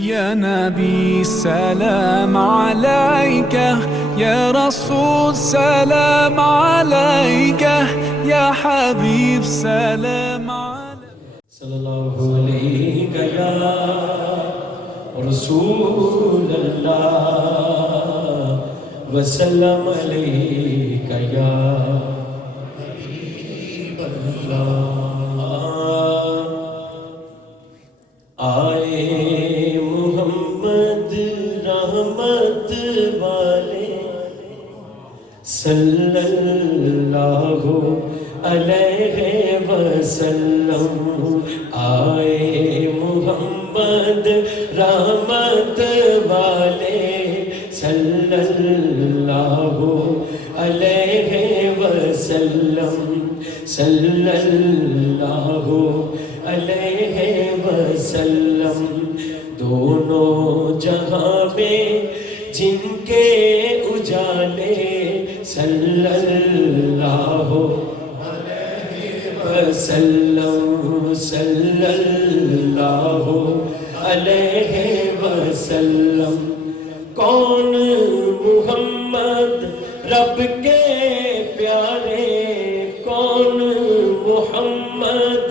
يا نبي سلام عليك، يا رسول سلام عليك، يا حبيب سلام عليك. صلی اللہ علیہ یا رسول اللہ وسلم علیہ یا حبیب اللہ. آئے محمد رحمت والے صلی اللہ علیہ وسلم. آئے محمد رحمت والے صلی اللہ علیہ وسلم. صلی اللہ علیہ وسلم. دونوں جہاں میں جن کے اجالے صلی اللہ علیہ وسلم. صلی اللہ علیہ وسلم. کون محمد رب کے پیارے، کون محمد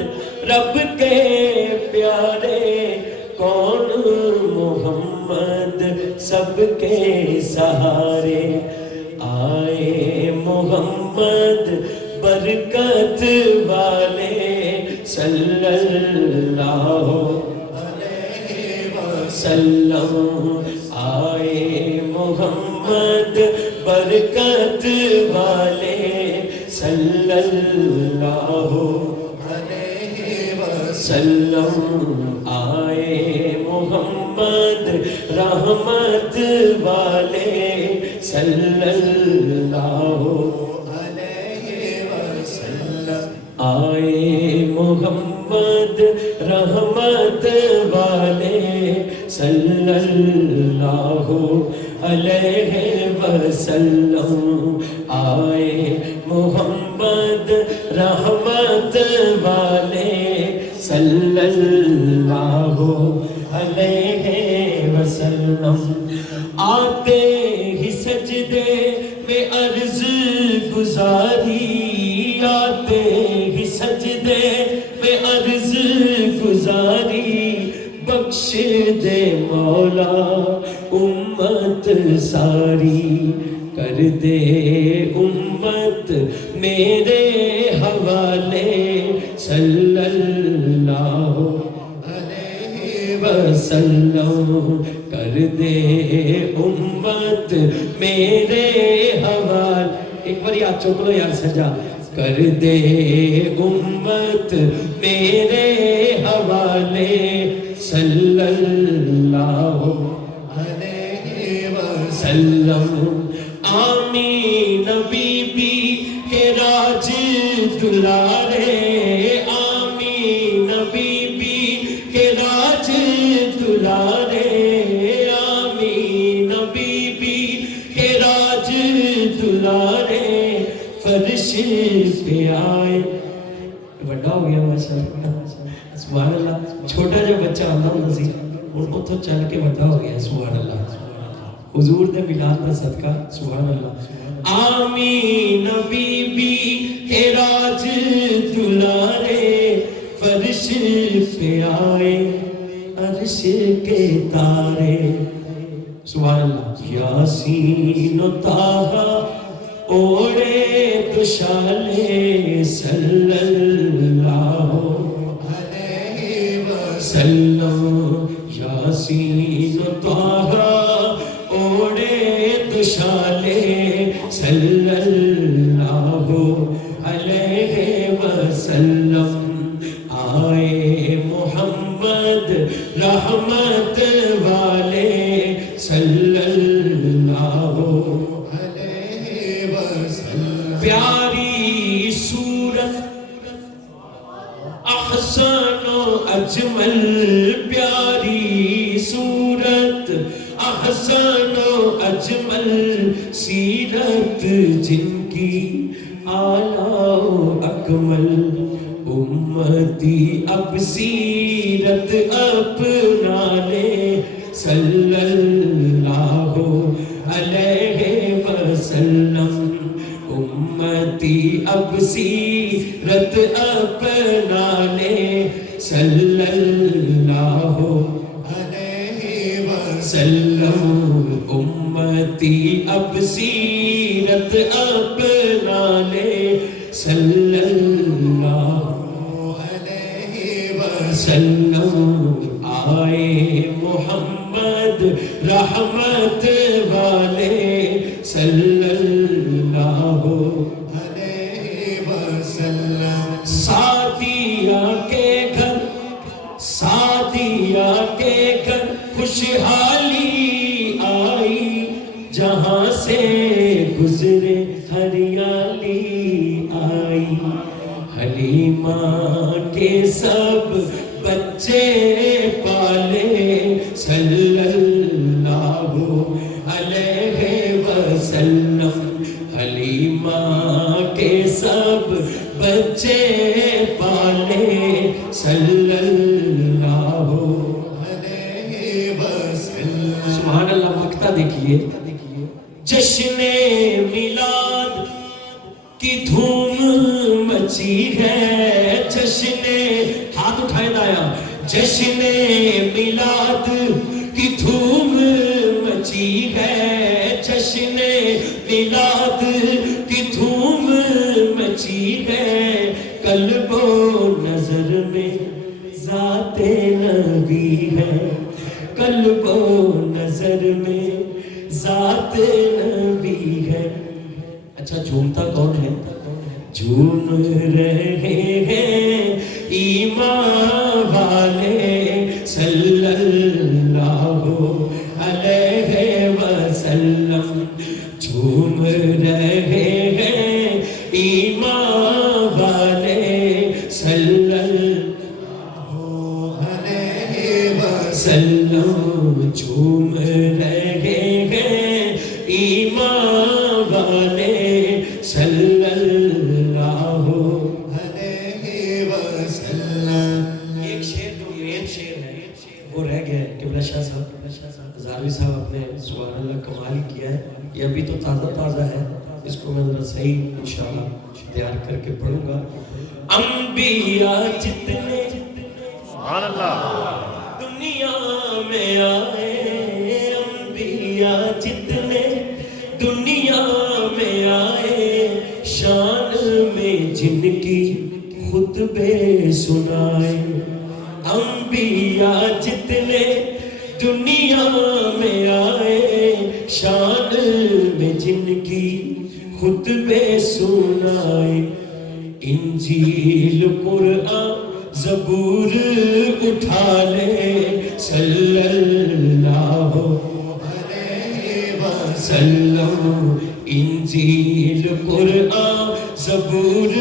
رب کے پیارے، کون محمد سب کے سہارے. آئے محمد برکت والے صلی اللہ علیہ وسلم. آئے محمد برکت والے صلی اللہ علیہ وسلم. آئے محمد رحمت والے صلی اللہ علیہ وسلم. آئے محمد رحمت والے صلی اللہ علیہ وسلم. آئے محمد رحمت والے صلی اللہ علیہ وسلم. آتے ہی سجدے میں عرض گزاری، آتے ہی سجدے میں عرض گزاری. بخش دے مولا امت ساری، کر دے امت میرے حوالے صلی اللہ علیہ وسلم. کر دے امت میرے حوالے. ایک بار یاد چوک لو یار سجا. کر دے امت میرے حوالے صلی اللہ علیہ وسلم. آمین بی بی کے راج دلارے، آمین بی بی کے راج دلارے، آمین بی بی کے راج دلارے. فرش پہ آئے. بڑا ہو گیا ماشاءاللہ سبحان اللہ. چھوٹا جو بچہ آتا ہوں سی وہ تو چل کے بڑا ہو گیا سبحان اللہ. حضور دے ملاد دا صدقہ سبحان اللہ. آمین بی بی کے راج دلارے، فرش پہ آئے عرش کے تارے سبحان اللہ. یاسین و طٰہٰ اوڑے دوشالے صلی اللہ علیہ وسلم. یاسین و طٰہٰ اوڑے دوشالے صلی اللہ علیہ وسلم. آئے محمد رحمت والے صلی اللہ علیہ وسلم. پیاری صورت احسن و اجمل، پیاری صورت احسن و اجمل، سیرت جن کی اعلیٰ و اکمل. امتی اب سیرت اپنا لے صلی اللہ علیہ وسلم امتی اب سیرت اپنا لے صلی اللہ علیہ وسلم امتی اب سیرت اپنا لے صلی اللہ علیہ وسلم آئے محمد رحمت والے صلی اللہ علیہ وسلم سعدیہ کے گھر خوشحالی آئی جہاں سے گزرے ہریالی آئی حلیمہ کے سب بچے پالے صلی اللہ علیہ وسلم حلیمہ کے سب بچے پالے صلی اللہ علیہ وسلم سبحان اللہ مقطع دیکھئے جشن میلاد کی دھوم مچی ہے جشن ہاتھ اٹھائے دایا جشن میلاد کی دھوم مچی ہے جشن میلاد کی دھوم مچی ہے قلب و نظر میں ذات نبی ہے قلب و نظر میں ذات نبی ہے اچھا جھومتا کون ہے جھوم رہے ہیں ایمان والے صلی اللہ علیہ وسلم جھوم رہے ہیں ایمان والے صلی اللہ علیہ وسلم جھوم رہے ہیں ایمان والے صلی اللہ علیہ وسلم ایک شعر جو مین شعر ہے وہ رہ گیا ہے قبلہ شاہ صاحب ہزاروی صاحب اپنے سبحان اللہ کمال کیا ہے یہ ابھی تو تازہ ہے اس کو میں ذرا صحیح انشاءاللہ تیار کر کے پڑھوں گا انبیاء جتنے سبحان اللہ دنیا میں آئے انبیاء جتنے دنیا میں آئے شان میں جن کی خطبے سنائے انبیاء جتنے دنیا میں آئے شان میں جن کی خطبے سنائے انجیل قرآن زبور اٹھا لے صلی اللہ علیہ وسلم انجیل قرآن زبور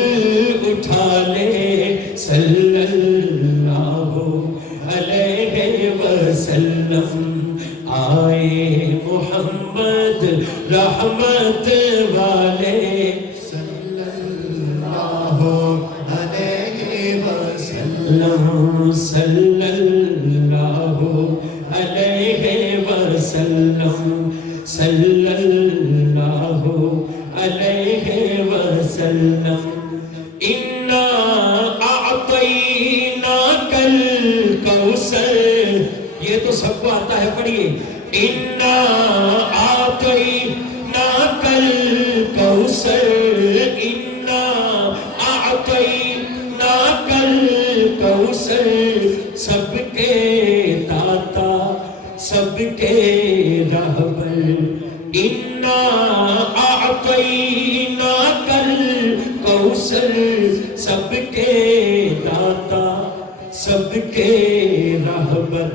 اٹھا لے صلی اللہ علیہ وسلم آئے محمد رحمت والے صلی اللہ علیہ وسلم صلی اللہ علیہ وسلم صلی اللہ علیہ وسلم اِنَّا أَعْطَيْنَاكَ الْكَوْثَرَ یہ تو سب کو آتا ہے پڑھئے اِنَّا أَعْطَيْنَاكَ الْكَوْثَرَ اِنَّا أَعْطَيْنَاكَ الْكَوْثَرَ سب کے داتا سب کے رہبر اِنَّا أَعْطَيْنَاكَ الْكَوْثَرَ سب کے داتا سب کے رہبر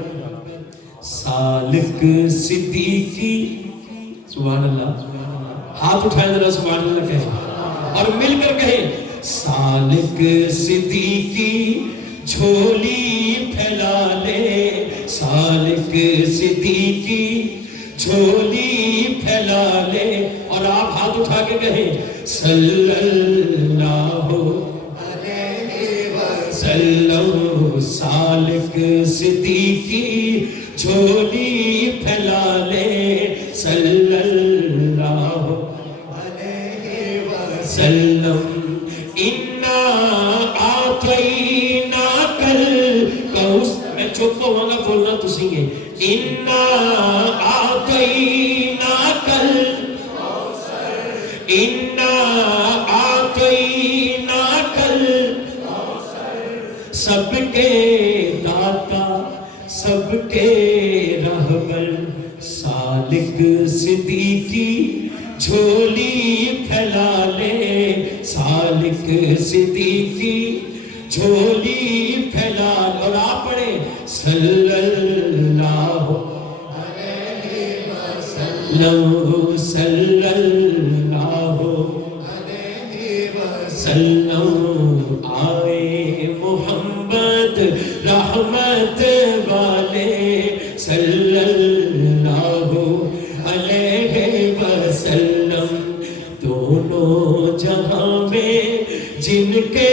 سالک صدیقی سبحان اللہ ہاتھ اٹھائیں ذرا سبحان اللہ کہیں اور مل کر کہیں سالک صدیقی جھولی پھیلا لے سالک صدیقی جھولی پھیلا لے اور آپ ہاتھ اٹھا کے کہیں صلی اللہ علیہ وسلم سالک صدیقی جھولی سی ہیں اِنَّا أَعْطَيْنَاكَ اِنَّا أَعْطَيْنَاكَ سب کے داتا سب کے رہبر سالک صدیقی جھولی پھیلا لے سالک صدیقی جھولی پھیلا لے اور آپ پڑھیں صلی اللہ علیہ وسلم صلی اللہ علیہ وسلم آئے محمد رحمت والے صلی اللہ علیہ وسلم دونوں جہاں میں جن کے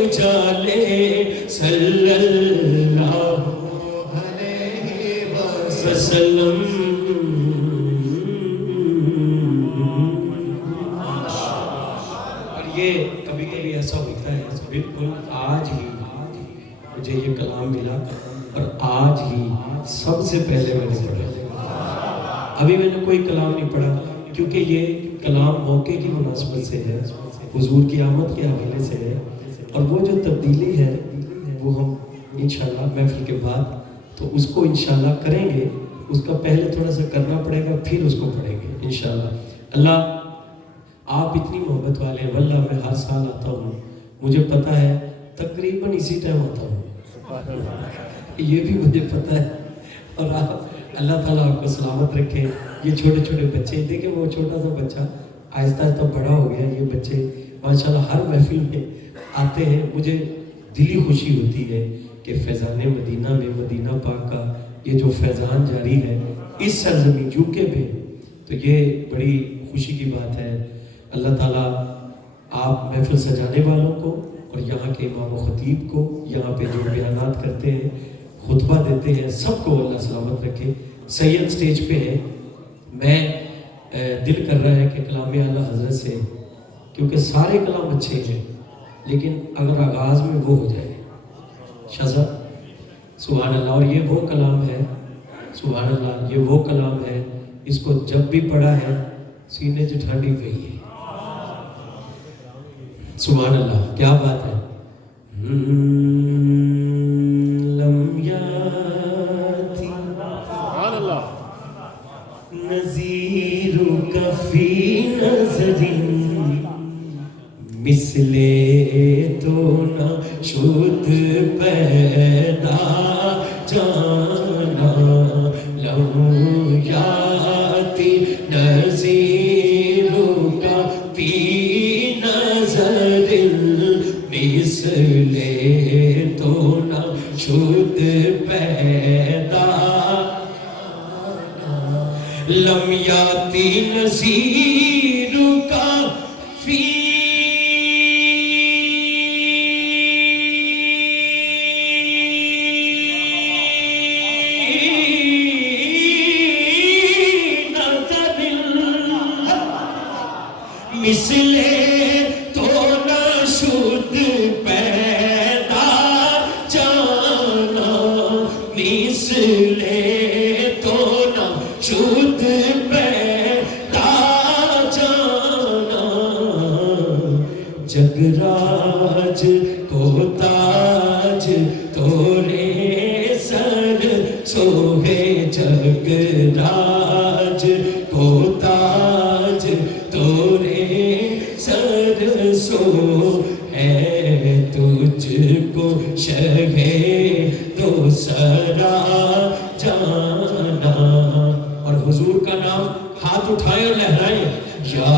اجالے صلی اللہ علیہ وسلم اور یہ کبھی کبھی ایسا ہوتا ہے بالکل آج ہی مجھے یہ کلام ملا اور آج ہی سب سے پہلے میں نے پڑھا ابھی میں نے کوئی کلام نہیں پڑھا کیونکہ یہ کلام موقع کی مناسبت سے ہے حضور کی آمد کے حوالے سے ہے اور وہ جو تبدیلی ہے وہ ہم انشاءاللہ محفل کے بعد تو اس کو انشاءاللہ کریں گے اس کا پہلے تھوڑا سا کرنا پڑے گا پھر اس کو پڑھیں گے انشاءاللہ اللہ آپ اتنی محبت والے ہیں واللہ میں ہر سال آتا ہوں مجھے پتا ہے تقریباً اسی ٹائم آتا ہوں یہ بھی مجھے پتا ہے اور آپ اللہ تعالیٰ آپ کو سلامت رکھے یہ چھوٹے چھوٹے بچے دیکھیں وہ چھوٹا سا بچہ آہستہ آہستہ بڑا ہو گیا یہ بچے ماشاءاللہ ہر محفل میں آتے ہیں مجھے دلی خوشی ہوتی ہے کہ فیضان مدینہ میں مدینہ پاک کا یہ جو فیضان جاری ہے اس سرزمین یوکے پہ تو یہ بڑی خوشی کی بات ہے اللہ تعالیٰ آپ محفل سجانے والوں کو اور یہاں کے امام و خطیب کو یہاں پہ جو بیانات کرتے ہیں خطبہ دیتے ہیں سب کو اللہ سلامت رکھے سید سٹیج پہ ہے میں دل کر رہا ہے کہ کلام اعلیٰ حضرت سے کیونکہ سارے کلام اچھے ہیں لیکن اگر آغاز میں وہ ہو جائے شہزاد سبحان اللہ اور یہ وہ کلام ہے سبحان اللہ یہ وہ کلام ہے اس کو جب بھی پڑھا ہے سینے سے ٹھنڈی پئی ہے سبحان اللہ کیا بات ہے لم یاتی سبحان اللہ نذیرک فی نظر مثل تو نہ شد پیدا جانا لم یاتی نذیرک فی نظر مثل تو نہ شد پیدا لم یاتی نذیرک فی مثل تو نہ شد پیدا جانا مثل تو نہ شد پیدا جانا جگراج کو تاج تورے سر سوہے جگراج کو تاج تورے سر سو ہے تجھ کو شہ دو سرا جانا اور حضور کا نام ہاتھ اٹھائے اور لہرائے یا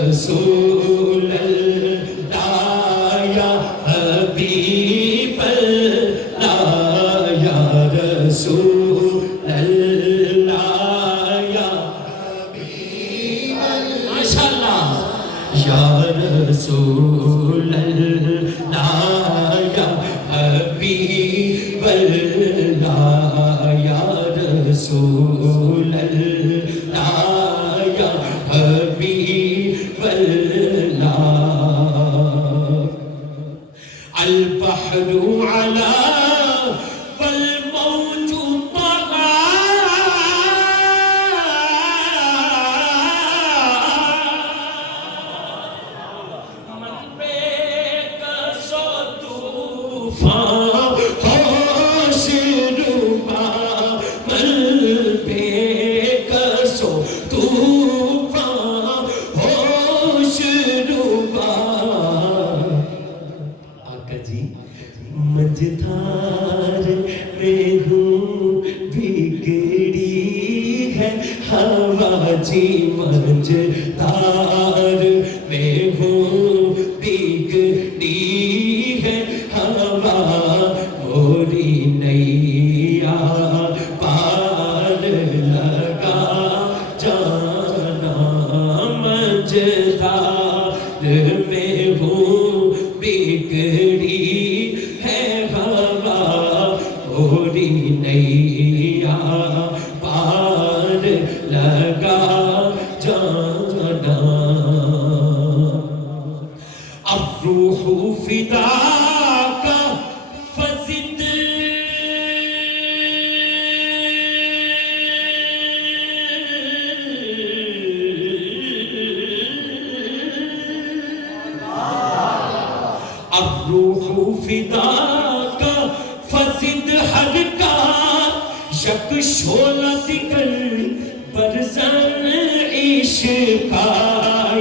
رسول اللہ یا حبیب اللہ یا رسول اللہ یا حبیب اللہ ماشاءاللہ یا رسول اللہ یا حبیب اللہ یا رسول اللہ یا حبیب اللہ البحر علا والموج طغى جی منجدار میں ہوں بگڑی ہے ہوا موری نیا پار لگا جانا منجدار میں ہوں بگڑی ہے ہوا موری نیا پار لگا جانا الروح فداک فزد الروح فداک فزد حرکات یک شعلہ دیگر برزن عشقا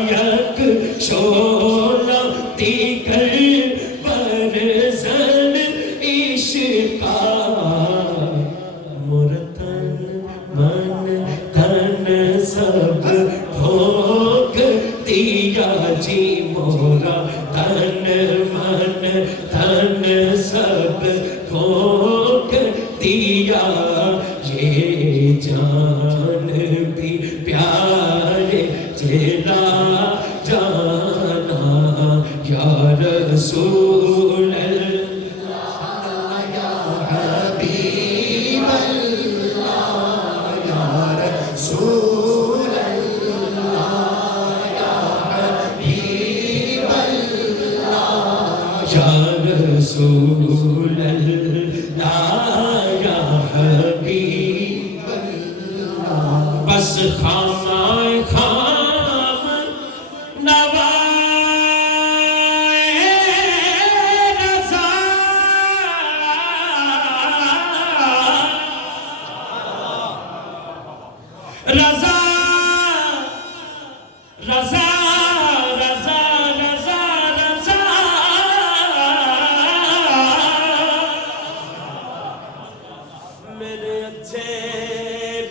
یک شعلہ دیگر برزن عشقا مرتن من تن سب بھوگ دیا جی مورا تن من تن سب بھوگ دیا یہ جان بھی پیارے چلا جانا یا رسول اللہ یا حبیب اللہ یا رسول اللہ یا حبیب اللہ یا رسول اللہ یا حبیب اللہ بس خامائے خام نوائے رضا رضا رضا رضا رضا رضا میرے اچھے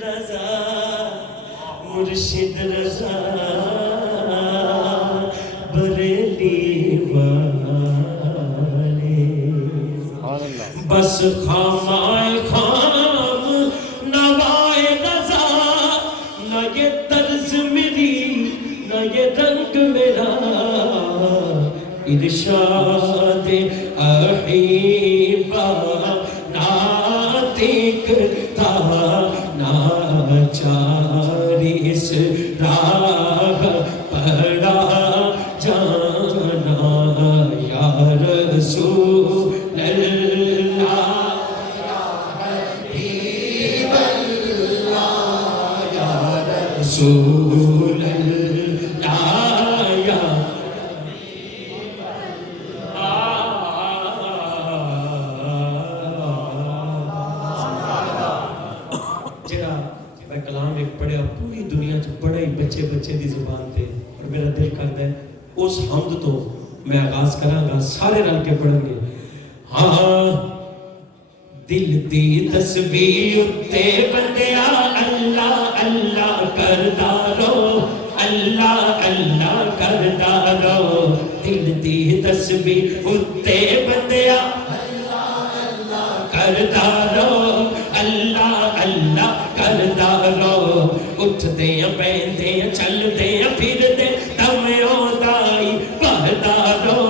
رضا مرشد رضا بریلی والے بس خامائے خام نوائے رضا نہ یہ طرز میری نہ یہ رنگ میرا ارشاد احیبا نہ دیکھتا نہ چاری اس راہ پڑا جانا یا رسول اللہ یا حبیب اللہ یا رسول اللہ یا جڑا میں کلام ایک پڑھیا پوری دنیا چ بڑے ہی بچے بچے دی زبان تے اور میرا دل کرتا ہے اس حمد تو میں آغاز کراں گا سارے رل کے پڑھیں گے ہاں دل دی تسبیح تے بندیا اللہ اللہ کردا رو اللہ اللہ کردا رو دل دی تسبیح تے بندیا کردا رو اللہ اللہ کردا رو اٹھدے ہیں بیندے ہیں چلدے ہیں پھردے تمیوں دائی پڑھدا رو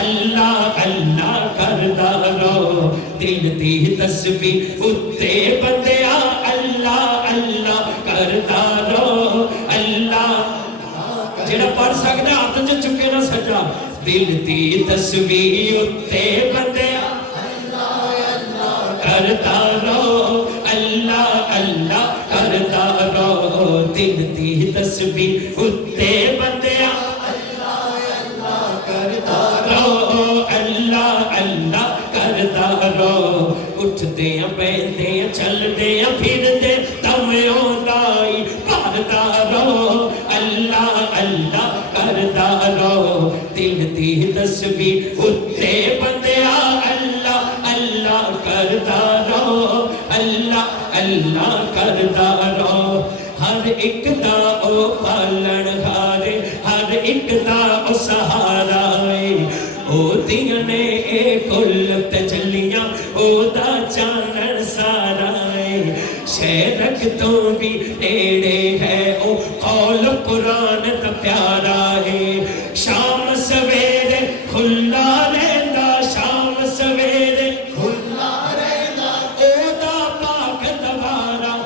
اللہ اللہ کردا رو دل دی تسبیح اتے بندیا اللہ اللہ کردا رو اللہ جڑا پڑھ سکدا ہاتھ چ چکے نہ سجا دل دی تسبیح اتے بندیا کردا رو اللہ اللہ کردا رو دل دی تسبیح اتے بندیا کردا رو اللہ اللہ کردا رو اٹھدے ہیں بیندے ہیں چلدے ہیں پھردے تمیوں دائی پڑھدا رو اللہ اللہ کردا رو دل دی تسبیح اتے بندیا اللہ اللہ کردا رو اللہ اللہ کردا رو ہر ایک دا او پالن ہارے ہر ایک دا او سہارا ہے او دیاں نے اے کل تجلیاں او دا چانن سارا ہے شہرک تو بھی نیڑے ہے او قول قرآن تا پیارا ہے شام سویرے کھلا رہندا شام سویرے کھلا رہندا او دا پاک دوارا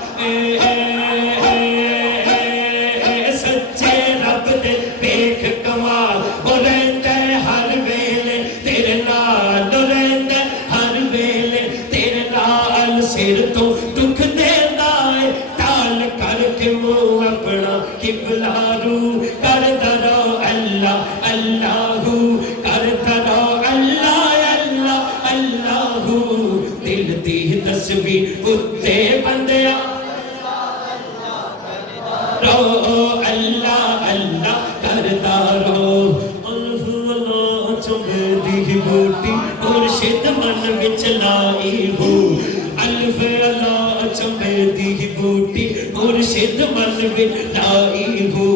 سچے رب دے بیک کمال او رہندا ہے ہر ویلے تیرے نال رہندا ہے ہر ویلے تیرے نال سر تو دکھ دیندا ہے ٹال کر کے منہ اپنا قبلہ رو کردا رہو اللہ اللہ کردا رہو اللہ اللہ اللہ دل دی تصویر اتے بندیا رو اللہ اللہ کردا رہو اللہ چمبدی بوٹی مرشد من وچ لائی ہو الف اللہ چمبدی بوٹی مرشد من وچ لائی ہو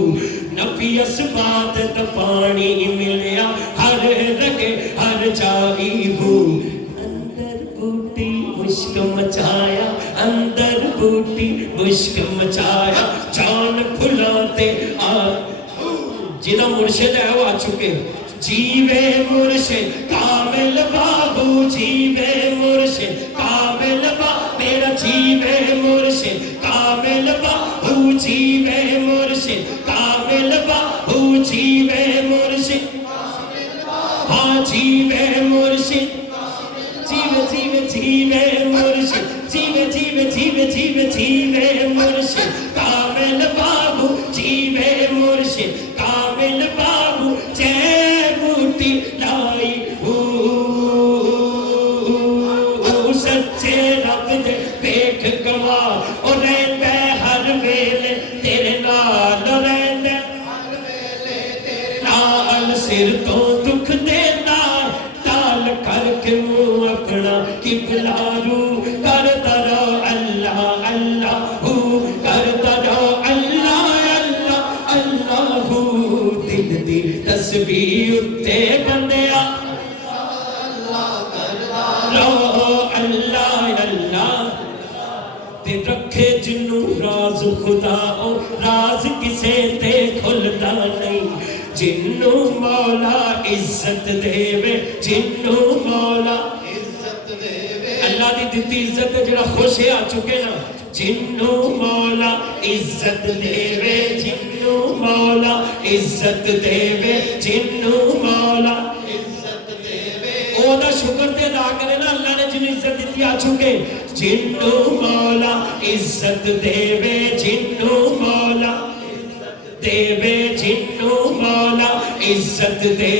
نبی اسبات تا پانی ملیا ہر رگے ہر جائی ہو اندر بوٹی مشک مچایا اندر بوٹی مشک مچایا جان پھلاتے جنہ مرشد ہے وہ آ چکے جیوے مرشد کامل بابو جیوے مرشد کامل بابو میرا جیوے مرشد کامل بابو جیوے مرشد کامل بابو جیوے مرشد ہاں جیوے مرشد جیوے جیوے جیوے مرشد جیوے جیوے جیوے جیوے جیوے مرشد کامل بابو جیوے مرشد کامل بابو جے بوٹی لائی سچے رب دے بیک گواہ او رہندا ہے ہر ویلے تیرے نال رہندا ہے ہر ویلے تیرے نال سر تو دکھ دیندا ٹال کر کے منہ اپنا قبلہ رو کردا رہو اللہ اللہ کردا رہو اللہ اللہ اللہ دل دی تصویر اتے بندیا رہو اللہ اللہ تے رکھے جنوں راز خدا او راز کسے تے کھلدا نہیں جنوں مولا عزت دے جنوں مولا عزت دے اللہ دی دتی عزت جڑا خوش آ چکے نا جنوں مولا عزت دے جنوں مولا عزت دے جنوں مولا عزت دے او دا شکر تے ادا کرے نا اللہ نے جن عزت دیتی آ چکے جنوں مولا عزت دے جنوں مولا دے جنوں مولا عزت دے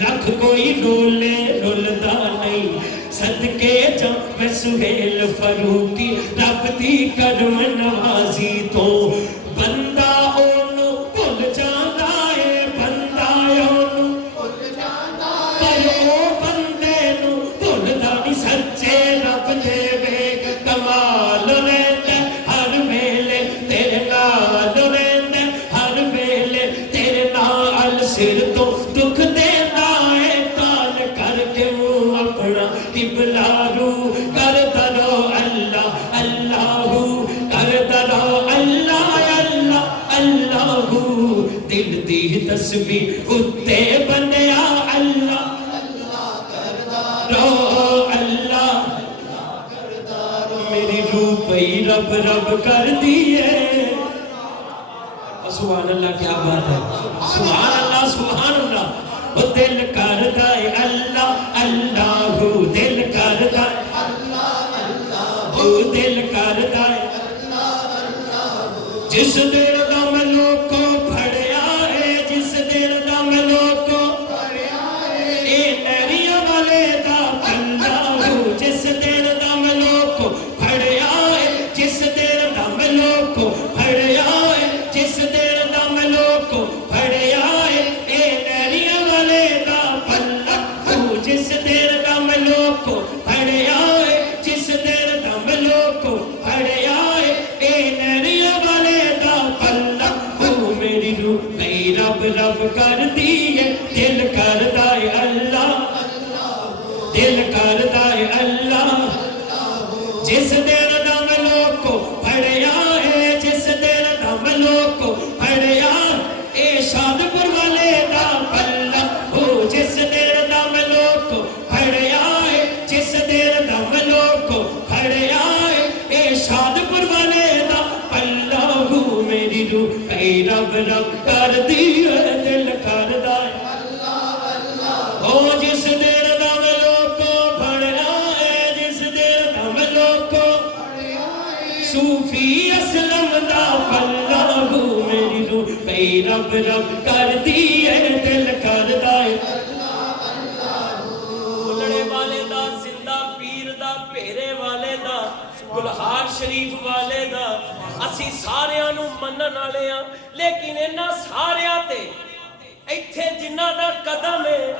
رکھ کوئی رولے رولدا نہیں صدقے جا میں سہیل فروخی رب دی کرم نوازی تو بندہ اونوں بھل جاندا ہے بندہ اونوں بھل جاندا ہے پر او بندے نوں بھلدا نہیں سچے رب دے بیک کمال رہندا ہر ویلے تیرے نال رہندا ہر ویلے تیرے نال سر تو دکھ دیندا ہے تال کر کے منہ اپنا قبلہ رو کردا رہو اللہ اللہ کردا رہو اللہ اللہ اللہ دل دی تصویر اتے بنیا اللہ اللہ کردا رہو اللہ میری روح پئی رب رب کر دیے سبحان اللہ کیا بات ہے سبحان اللہ وہ دل کردا ہے اللہ اللہ دل کردا ہے اللہ اللہ وہ دل کردا ہے اللہ اللہ جس دل دا میں لوکو پھڑیا ہے جس دل دا میں لوکو پھڑیا ہے اے نریاں والے دا اللہ جس دل دا میں لوکو پھڑیا ہے جس دل دا میں لوکو پھڑیا ہے جس دل دا میں لوکو پھڑیا ہے اے نریاں والے دا اللہ جس دل دا میں لوکو پھڑیا ہے جس دل دا میں لوکو پھڑیا ہے اے نریاں والے دا قبر والے دا پلہ ہو میری روح کئی رب رب کر دی دل کردا او جس دیر دا میں لوکو پھڑیا ہے جس دیر دا میں لوکو صوفی اسلم دا پلہ ہو میری روح کئی رب رب کر دی دل کردا گلہار شریف والے دا اسی ساریاں نو منن والے ہاں لیکن انہاں ساریاں تے ایتھے جنہاں دا قدم ہے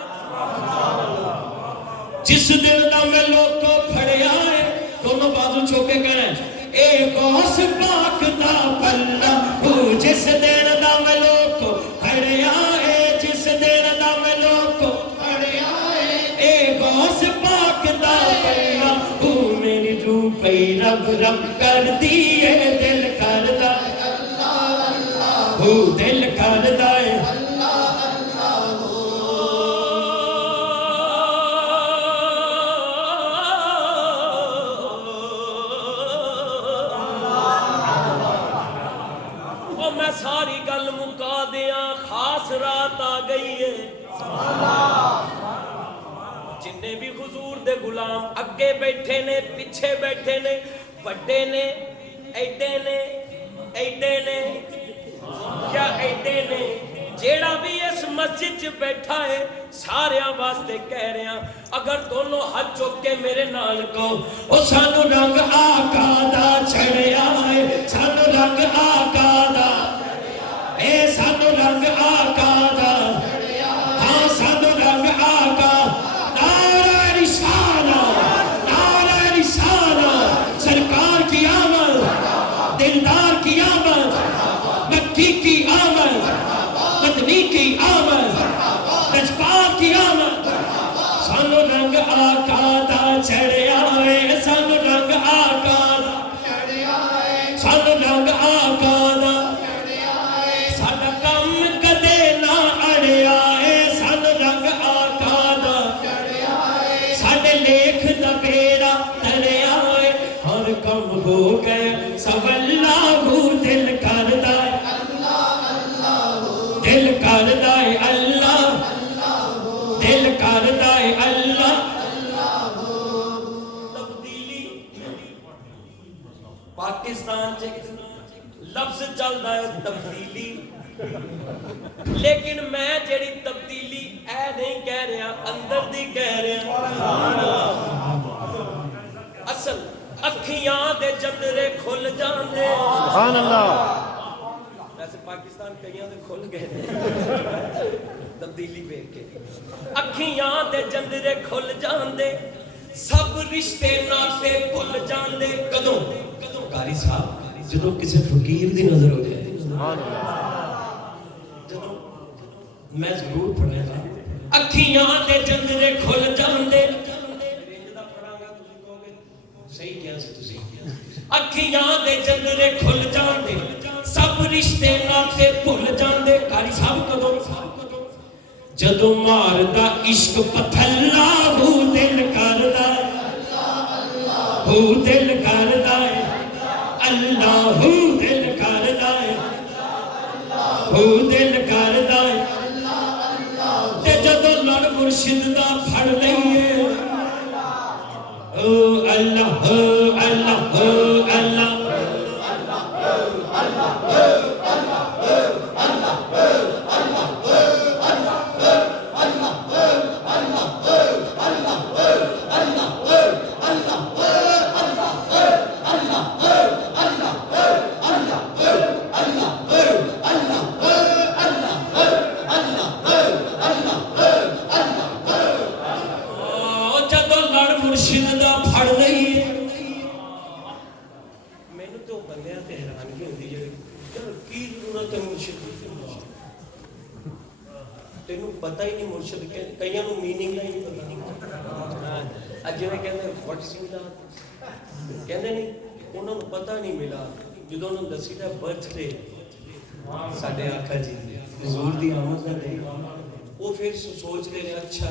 جس دل دا میں لوکو پھڑیا ہے دونوں بازو چھوکے کہنا ہے اے غوث پاک دا پلہ ہو جس دل دا میں لوکو پھڑیا ہے جس دل دا میں لوکو پھڑیا ہے اے غوث پاک دا پلہ ہو میری روح پئی رب رب کر دیئے دل کردہ ہو دل کردہ میں ساری گل مکا دیا خاص رات آ گئی ہے جنہیں بھی حضور دے غلام اگے بیٹھے نے پیچھے بیٹھے نے وڈے نے ایڈے نے کیا ایڈے نے جیڑا بھی اس مسجد چ بیٹھا ہے سارے واسطے کہہ رہے ہیں اگر دونوں ہاتھ چوک کے میرے نال کہو او سانو رنگ آقا دا چڑھیا ہے سانو رنگ آقا دا اے سانو رنگ آقا دا ہاں سانو رنگ آقا سرکار کی آمد دلدار کی آمد مکی کی آمد مدنی کی آمد نجپال کی آمد سانو رنگ آقا دا چڑھیا ہے سانو رنگ آقا دا سانو رنگ آقا دا ساڈا کم کدے نہ اڑیا ہے سانو رنگ آقا دا ساڈے لیکھ دا بیڑا تریا ہے ہر کم ہو گئے سب اللہ دل کردہ دل کردہ اللہ دل کردہ اللہ تبدیلی پاکستان سے لفظ چل رہا ہے تبدیلی لیکن میں جڑی تبدیلی اے نہیں کہہ رہا اندر دی کہہ رہا اصل اکھیاں دے جندرے کھل جاندے سبحان اللہ ویسے پاکستان کئیاں دے کھل گئے تبدیلی دیکھ کے اکھیاں دے جندرے کھل جاندے سب رشتے ناتے بھل جاندے کدوں قاری صاحب جدوں کسی فقیر دی نظر ہو جائے سبحان اللہ جدوں میں ضرور پڑھے گا اکھیاں دے جندرے کھل جاندے صحیح کیا سے تسی اکھیاں دے جندرے کھل جاندے سب رشتے ناتے بھل جاندے قاری صاحب کدوں جدوں ماردا عشق پتھلا ہو دل کردا ہو دل کردا اللہ ہو دل کردا ہو دل کردا تے جدوں لڑ مرشد دا پھڑ لئیے او اللہ او اللہ او اللہ پتہ ہی نہیں مرشد کئیاں نو میننگ نہیں پتہ اج میں کہندے واٹس میلاد کہندے نہیں انہاں نو پتہ نہیں میلاد جدوں انہاں دسی دا برتھ ڈے ساڈے آقا جی حضور دی آمد دا ڈے وہ پھر سوچ لے اچھا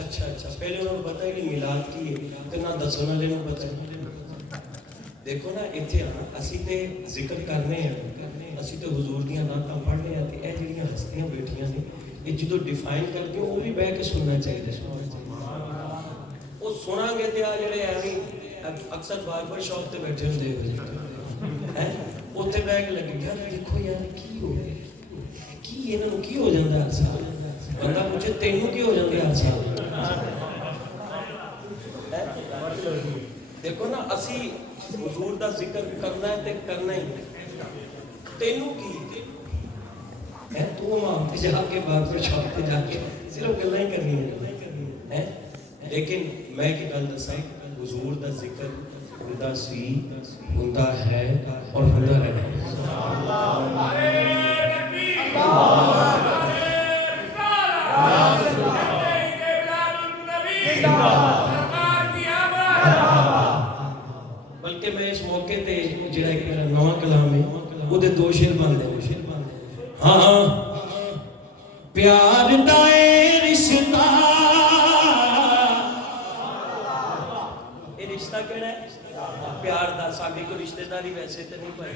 پہلے انہاں نو پتہ ہی نہیں میلاد کی ہے تے نہ دسن والے نو پتہ دیکھو نا اتنے آنا اسی تے ذکر کرنے ہیں اسی تے حضور دیاں نعتاں پڑھنے ہیں تے اے جڑیاں ہستیاں بیٹھیاں نے یہ جدو ڈیفائن کر کے وہ بھی بہ کے سننا چاہیے وہ سنا گے تے آ جڑے ایویں اکثر باربر شاپ تے بیٹھے ہوندے ہیں اوتھے بہ کے لگے یار دیکھو یار کی ہو گیا کی انہاں نوں کی ہو جاندا ہر سال بندہ پوچھے تینوں کی ہو جاندا ہر سال دیکھو نا اسی حضور دا ذکر کرنا ہے تے کرنا ہی تینوں کی ہے تو ماں تے جا کے باربر شاپ تے جا کے صرف گلاں ہی کرنی ہے لیکن میں ایک گل دساں حضور دا ذکر ہوندا سی ہوندا ہے اور ہوندا رہنا بلکہ میں اس موقع تے جڑا ایک میرا نواں کلام ہے وہ دے دو شعر بنتے ہیں ہاں پیار دا اے رشتہ اے رشتہ کیڑا ہے پیار دا ساڈی کوئی رشتہ داری ویسے تے نہیں پائی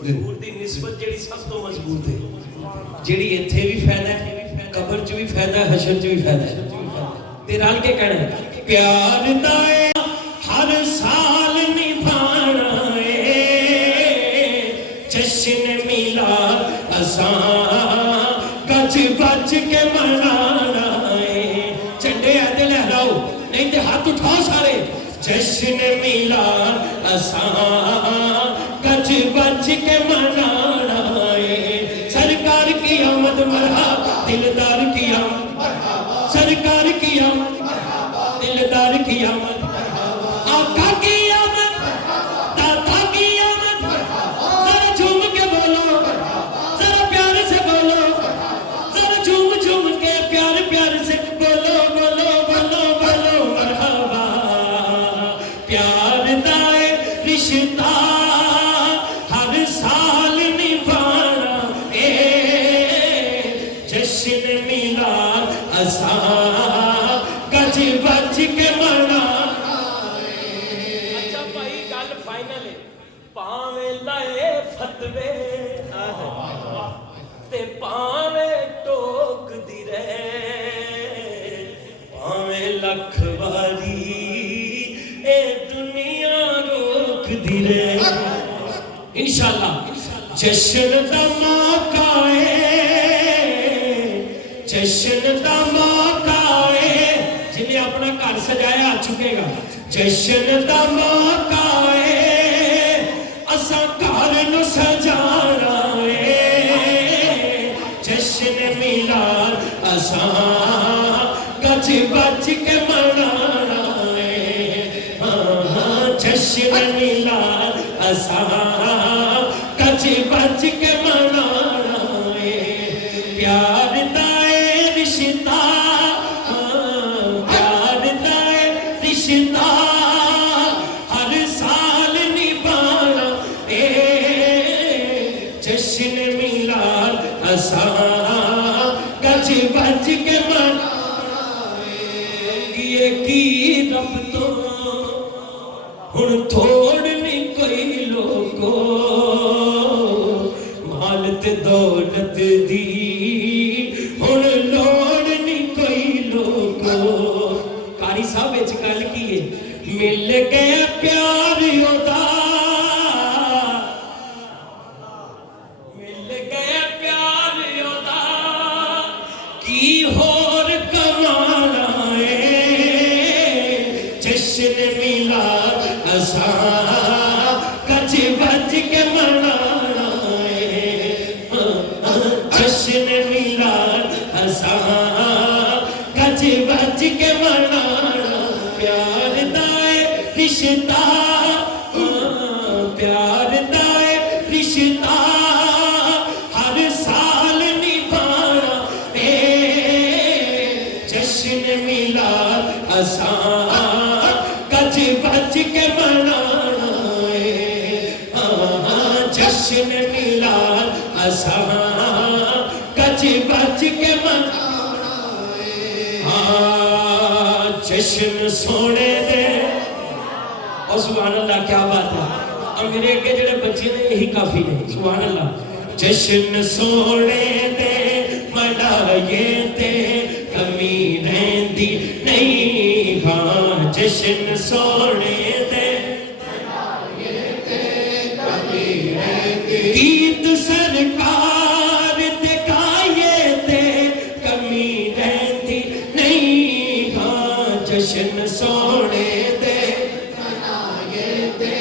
حضور دی نسبت جڑی سب تو مضبوط ہے جڑی ایتھے بھی فائدہ ہے قبر چ بھی فائدہ ہے حشر چ بھی فائدہ ہے تے رل کے کہنا ہے پیار دا اے ہر سال نبھانا اے جشن میلاد اساں گج بج کے منانا اے چنڈے آتے لہراؤ نہیں تے ہاتھ اٹھاؤ سارے جشن میلاد اساں گج بج کے منانا اے سرکار کی آمد مرحبا دلدار کی آمد سرکار کی آمد دلدار کی آمد آقا کی آمد داتا کی آمد ذرا جھوم کے بولو ذرا پیار سے بولو ذرا جھوم جھوم کے پیار پیار سے بولو بولو بولو بولو مرحبا پیار دائے رشتہ ہر سال نبھانا اے جشن میلاد اساں گج بج کے منانا فتوے تے پاویں ٹوک دی رہے پاویں لکھ واری اے دنیا روک دی رہے انشاءاللہ جشن دا موقع ہے جشن دا موقع ہے جنہیں اپنا گھر سجایا آ چکے گا جشن دا موقع ہے اساں گھر نو سجانا اے جشن میلاد اساں گج بج کے منانا اے جشن میلاد اساں گج بج کے منانا اے پیار دا اے رشتہ پیار دا اے رشتہ ہر سال نبھانا جشن میلاد اساں گج بج کے منانا یہ کی رب تو ہن تھوڑ نہیں کوئی لوگو مال تے دولت دی ہن لوڑ نہیں کوئی لوگو قاری صاحب وچ گل کی ہے مل گیا پیار اودا کی ہور کمانا اے جشن میلاد اساں گج بج کے منانا اے جشن میلاد اساں گج بج کے منانا پیار دا اے رشتہ پیار دا اے رشتہ ہر سال نبھانا جشن میلاد اساں گج بج کے منانا جشن میلاد اساں گج بج کے منانا جشن سونے دے اور سبحان اللہ کیا بات ہے میرے اگے جڑے بچے نے یہی کافی ہے. سبحان اللہ. جشن سونے دے منائے تے کمی رہندی نہیں ہاں. جشن سونے دے منائے تے کمی رہندی گیت سرکار دے گائے تے کمی رہندی نہیں ہاں. جشن سونے دے منائے تے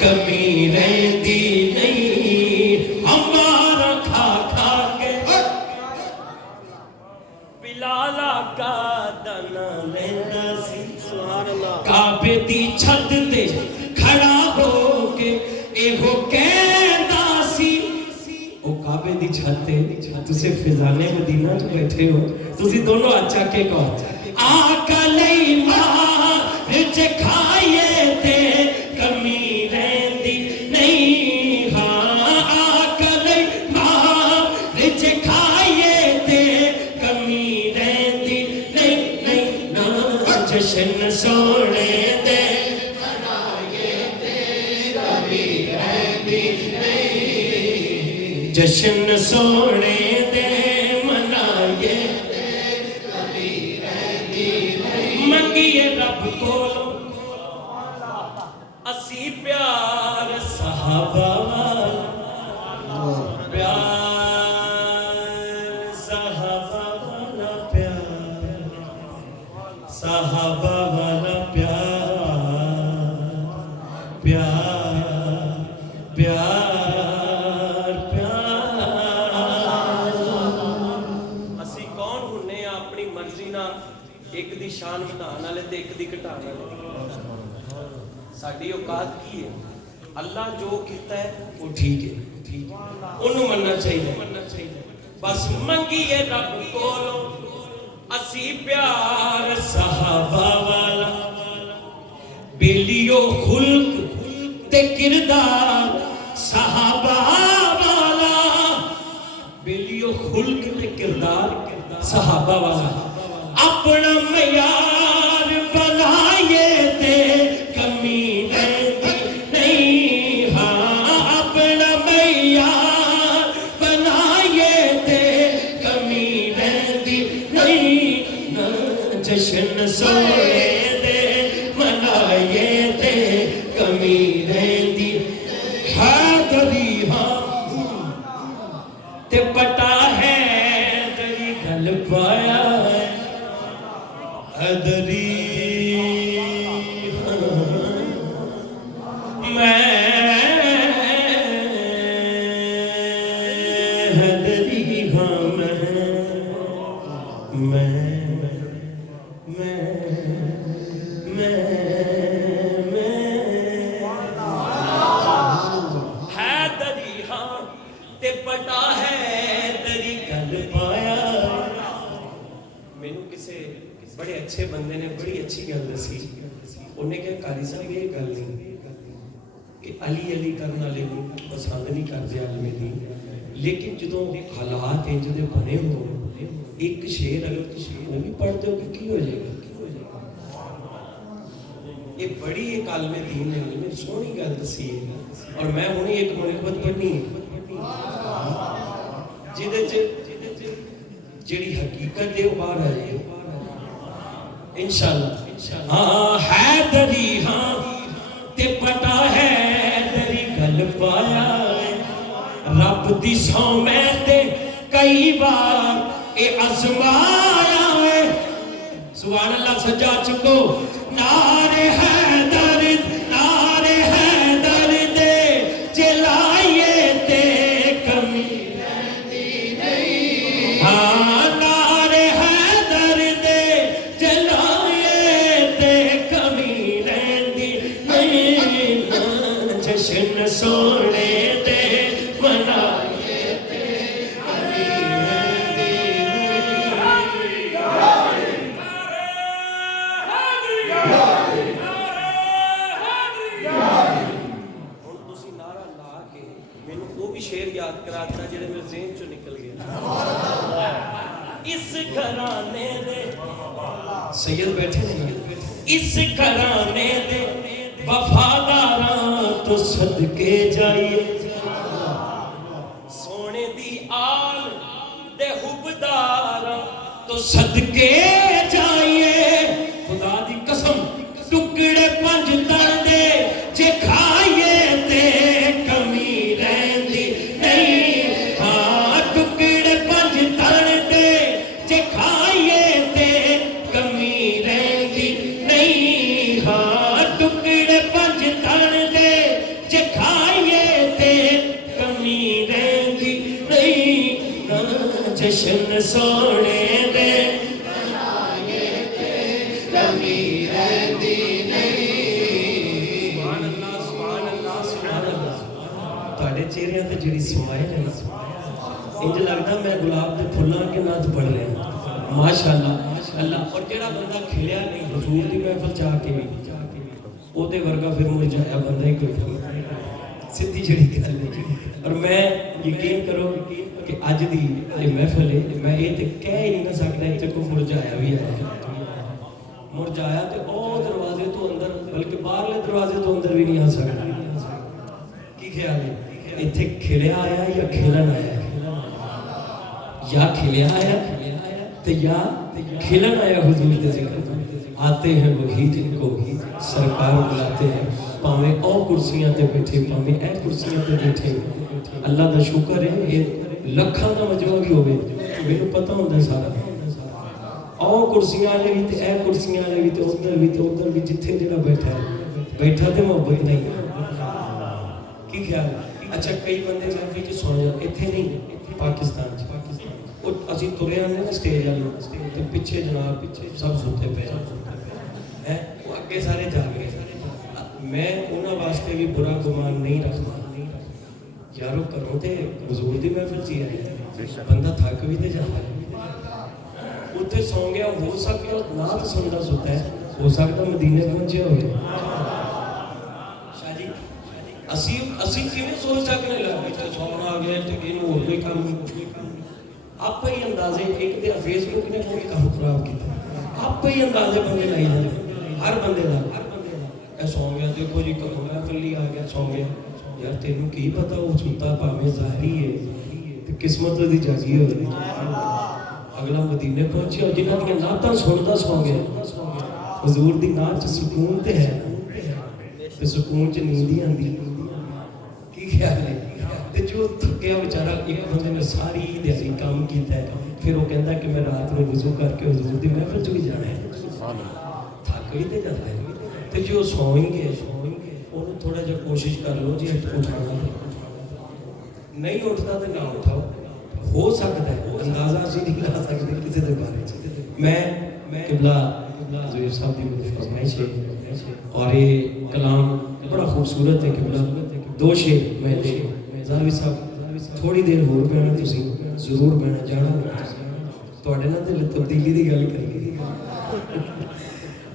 کمی رہندی نہیں. ہمارا کھا کھا کے بلالا کا دنا لیندا سی. سبحان اللہ. کعبے دی چھت تے کھڑا ہو کے ایہو کہندا سی. او کعبے دی چھت تے تسے فضانے مدینہ جو بیٹھے ہو تسی دونوں اچھا کے کہو آقا لئی ماں جے کھائے تے کمی رہندی نہیں ہاں. آقا لئی ماں جے کھائے تے کمی رہندی نہیں نہیں نا. جشن سونے دے منائے تے کمی رہندی نہیں. جشن سونے دے منائے تے کمی رہندی نہیں. منگیے رب کولوں اسی پیار صحابہ والا پیار صحابہ والا پیار صحابہ والا پیار پیار پیار پیار. اسی کون ہونے اپنی مرضی نہ ایک دی شان بڑھانے والے تے ایک دی گھٹانے والے. ساڈی اوقات کی ہے اللہ جو کیتا ہے وہ ٹھیک ہے انہوں مننا چاہیے. بس منگیے رب کولوں اسی پیار صحابہ والا بیلیو خلق تے کردار صحابہ والا بیلیو خلق تے کردار صحابہ والا. اپنا معیار بنائے تے کمی رہندی نہیں ہاں. اپنا معیار بنائے تے کمی رہندی نہیں نا. جشن سونے دے منائے تے کمی رہندی حیدری ہاں تے پٹا ہے دری گل پایا حیدری میں حیدری ہاں حیدری ہاں تے پٹا ہے دری گل پایا. مینوں کسے بڑے اچھے بندے نے بڑی اچھی گل دسی. انہیں کہا قاری صاحب یہ گل نہیں کہ علی علی کرنا لے پسند نہیں کرتے عالم دین لیکن جدوں حالات ہیں جدے بنے ہو ایک شعر اگر تسی وہ بھی پڑھتے ہو کہ کی ہو جائے گا. یہ بڑی ایک عالم دین ہے میں سونی گل دسی ہے اور میں ہونی ایک منقبت پڑھنی ہے جدے جڑی حقیقت ہے وہ باہر آ جائے انشاءاللہ. ہاں حیدری ہاں تے پتا ہے دری گل پایا رب دی سو میں تے کئی بار اے ازمایا ہے. سبحان اللہ. سجا چکو نعرے حیدر دے چلائیے تے کمی رہندی نہیں ہاں. نعرے حیدر دے چلائیے تے کمی رہندی نہیں. جشن سونے دے منائیے تے کمی رہندی شعر یاد کراتا جڑے میرے ذہن چوں نکل گئے. اس گھرانے دے سید بیٹھے ہیں اس گھرانے دے وفاداراں تو تو صدقے جائیے سونے دی آل دے حبدار تو صدقے جائیے خدا دی قسم ٹکڑے پنج تڑ دے جے کھائیے تے کمی رہندی نہیں ہاں ٹکڑے پنج تڑ دے جے کھائیے تے کمی رہندی نہیں ہاں ٹکڑے پنج تڑ دے جے کھائیے تے کمی رہندی نہیں جشن سونے دے چہرے تے جڑی سمائل ہے انج لگدا میں گلاب دے پھلاں کے نعت پڑھ رہا ہوں ماشاءاللہ اللہ اور جڑا بندہ کھلیا نہیں حضور دی محفل چاہ کے بھی او دے ورگا پھر مرجایا بندہ ہی کوئی نہیں سیدھی جڑی گل ہے اور میں یقین کرو کہ اج دی محفل ہے میں یہ تے کہہ ہی نہیں سکدا تے کوئی مرجایا بھی ہے مرجایا تے او دروازے تو اندر بلکہ باہرلے دروازے تو اندر بھی نہیں آ سکدا کی خیال ہے اتنے کھلیا آیا یا کھیلن آیا یا کھلیا آیا یا کھیلن آیا حضور دے ذکر آتے ہیں وہی جن کو سرکار بلاتے ہیں پاویں او کرسیاں تے بیٹھے پاویں اے کرسیاں تے بیٹھے اللہ دا شکر ہے یہ لکھاں دا مجمع بھی ہوئے میرے پتہ ہوندہ ہے سارا او کرسیاں والے بھی تے اے کرسیاں والے بھی تے ادھر بھی جتھے جڑا بیٹھا ہے بیٹھا تے محبت نہیں کی خیال ہے اچھا کئی بندے محفل چ سو جاتے اتنے نہیں پاکستان اور اسی ترے آنے نا سٹیج والے تے پیچھے جناب پیچھے سب سوتے پے ہیں وہ اگے سارے جا گئے میں انہاں واسطے بھی برا گمان نہیں رکھتا یارو کرو تے حضور دی محفل چ آئے بندہ تھک بھی تے جاتا ہے اتنے سو گیا ہو سکتا نعت سنتا سوتا ہے ہو سکتا مدینے پہنچے ہوئے اسی کیوں سوچ سکنے لگے تو سونا آ گیا تو یہ اور کوئی کام آپ ہی اندازے ایک دن فیس بک نے کوئی کام خراب کیا آپ ہی اندازے بندے لائی جاتے ہر بندے دا اے سو گیا دیکھو جی کہو میں فلی آ گیا سو گیا یار تینوں کی پتا وہ سنتا پاویں ظاہری ہے تو قسمت دی جاگی ہو رہی اگلا مدینے پہنچے اور جنہاں کی نعتاں سنتا سو گیا حضور دی نعت سکون تے ہے تے سکون چ نیند ہی آندی کی خیال ہے تے جو تھکیا بیچارہ ایک بندے نے ساری دیہی کام کیتا ہے پھر وہ کہندا ہے کہ میں رات میں وضو کر کے حضور دی محفل چ بھی جانا ہے تھک ہی تے جاتا ہے تے جو سوئیں گے انہوں تھوڑا جہا کوشش کر لو جی اٹھانا نہیں اٹھتا تو نہ اٹھاؤ ہو سکتا ہے اندازہ اسی نہیں لا سکتے کسی دے بارے میں قبلہ حضور صاحب دی فرمائش ہے اور یہ کلام بڑا خوبصورت ہے قبلہ دو شعر میں دے زاروی صاحب تھوڑی دیر ہور پہنا تسی ضرور پہنا جانا تواڈے نال تے تبدیلی دی گل کریے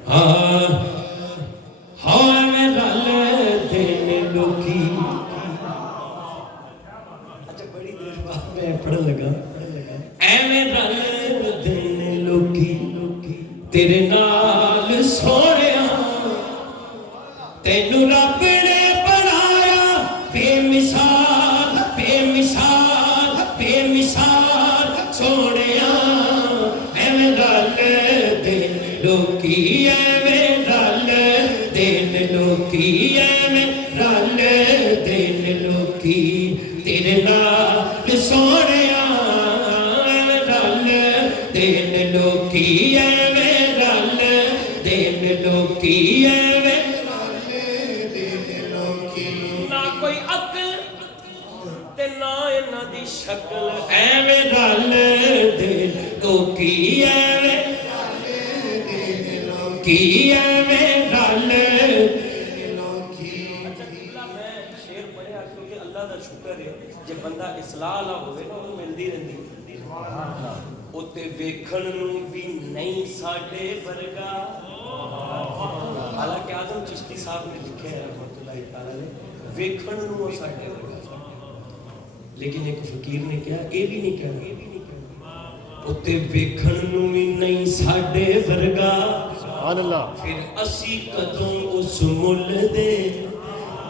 ہاں ہاں میں رل دینے لوکی اچھا بڑی دیر بعد میں پڑھن لگا ایویں رل دینے لوکی تیرے نال سونیا تینوں رب نے بنایا بے مثال بے مثال بے مثال سونیا ایویں رل دین لوکی ایویں رل دین لوکی ایویں رل دین لوکی تیرے نال سونیا ایویں رل دین لوکی ایویں رل دین لوکی ایویں شکل ایویں رل دے لوکی ایویں لوکی ایویں رل لوکی میں شعر پڑھیا کیونکہ اللہ دا شکر ہے جے بندہ اصلاح والا ہوے نا اونوں ملدی رہندی اوتے ویکھن نوں بھی نہیں ساڈے ورگا حالانکہ اعظم چشتی صاحب نے لکھیا ہے رحمۃ اللہ تعالی علیہ ویکھن نوں ساڈے ورگا لیکن ایک فقیر نے کہا اے بھی نہیں کہا اتے ویکھن نوں بھی نہیں ساڈے ورگا سبحان اللہ پھر اسی کدوں اس مل دے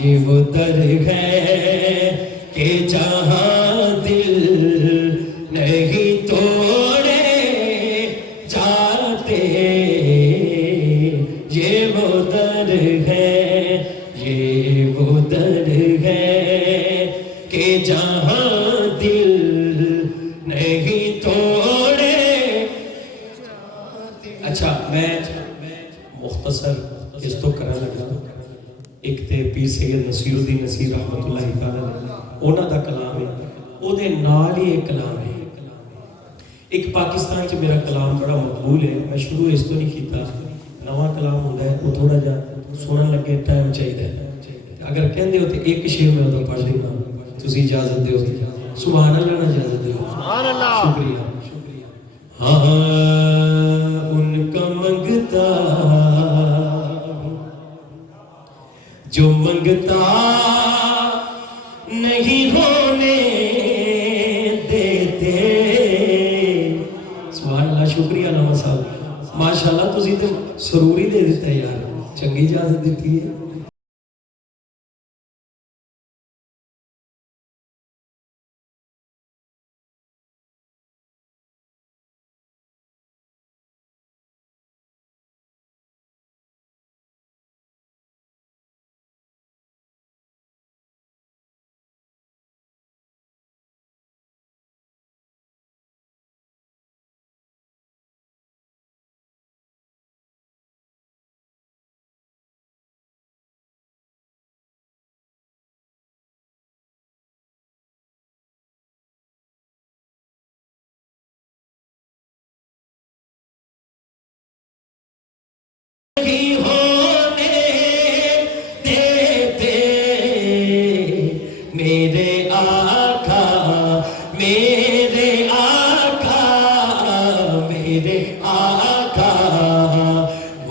یہ وہ در ہے کہ جہاں دل نہیں توڑے جاتے، یہ وہ در ہے، یہ وہ در ہے کہ جہاں دل نہیں توڑے۔ اچھا میں مختصر اس تو کرا لگا، ایک تے پیر سید نصیر الدین نصیر رحمت اللہ تعالی اونا دا کلام ہے، او دے نال ہی ایک کلام ہے۔ ایک پاکستان چ میرا کلام بڑا مقبول ہے، میں شروع اس تو نہیں کیتا، نواں کلام ہوندا ہے وہ تھوڑا جا سنن لگے ٹائم چاہیے، اگر کہندے ہو تے ایک شعر میں تو پڑھ دینا، تسی اجازت دیو تے سبحان اللہ نہ اجازت دیو، سبحان اللہ، شکریہ۔ ہاں ان کا منگتا جو منگتا نہیں ہونے دیتے، سبحان اللہ، شکریہ علامہ صاحب، ماشاءاللہ تسی تے سروری دے دیتا ہے یار، چنگی اجازت دیتی ہے۔ نہیں ہونے دیتے میرے آقا، میرے آقا، میرے آقا،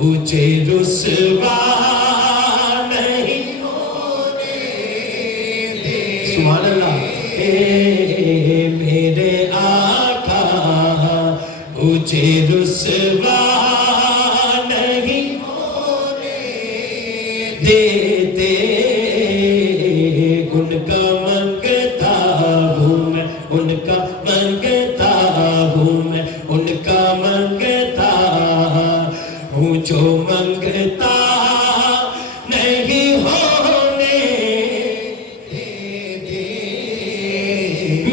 مجھے رسوا نہیں ہونے دیتے، سبحان اللہ، میرے آقا مجھے رسوا دیتے، ان کا منگتا ہوں میں، ان کا منگتا ہوں میں، ان کا منگتا ہوں، جو منگتا نہیں ہونے دیتے،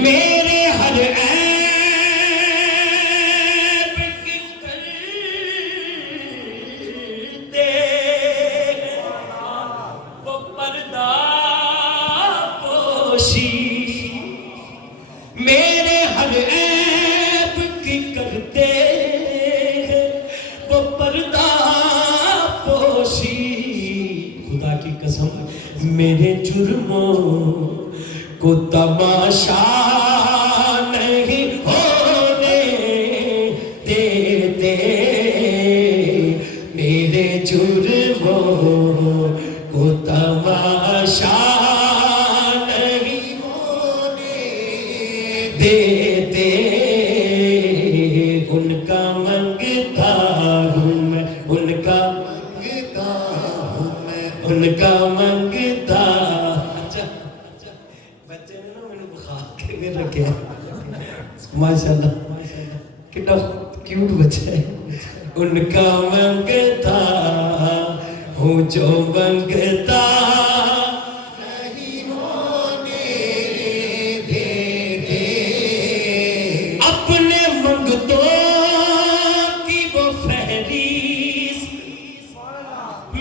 میرے ہر عیب کی کرتے میرے ہر عیب کی کرتے ہیں وہ پردہ پوشی، خدا کی قسم میرے جرموں کو تماشا نہیں ہونے دیتے، میرے جرموں کو تماشا دیتے، ان کا منگتا ہوں میں، ان کا منگتا ہوں میں، ان کا منگتا۔ اچھا بچے نے نا میں بخار کے بھی رکھے، ماشاءاللہ کتنا کیوٹ بچہ ہے۔ ان کا منگتا ہوں جو منگتا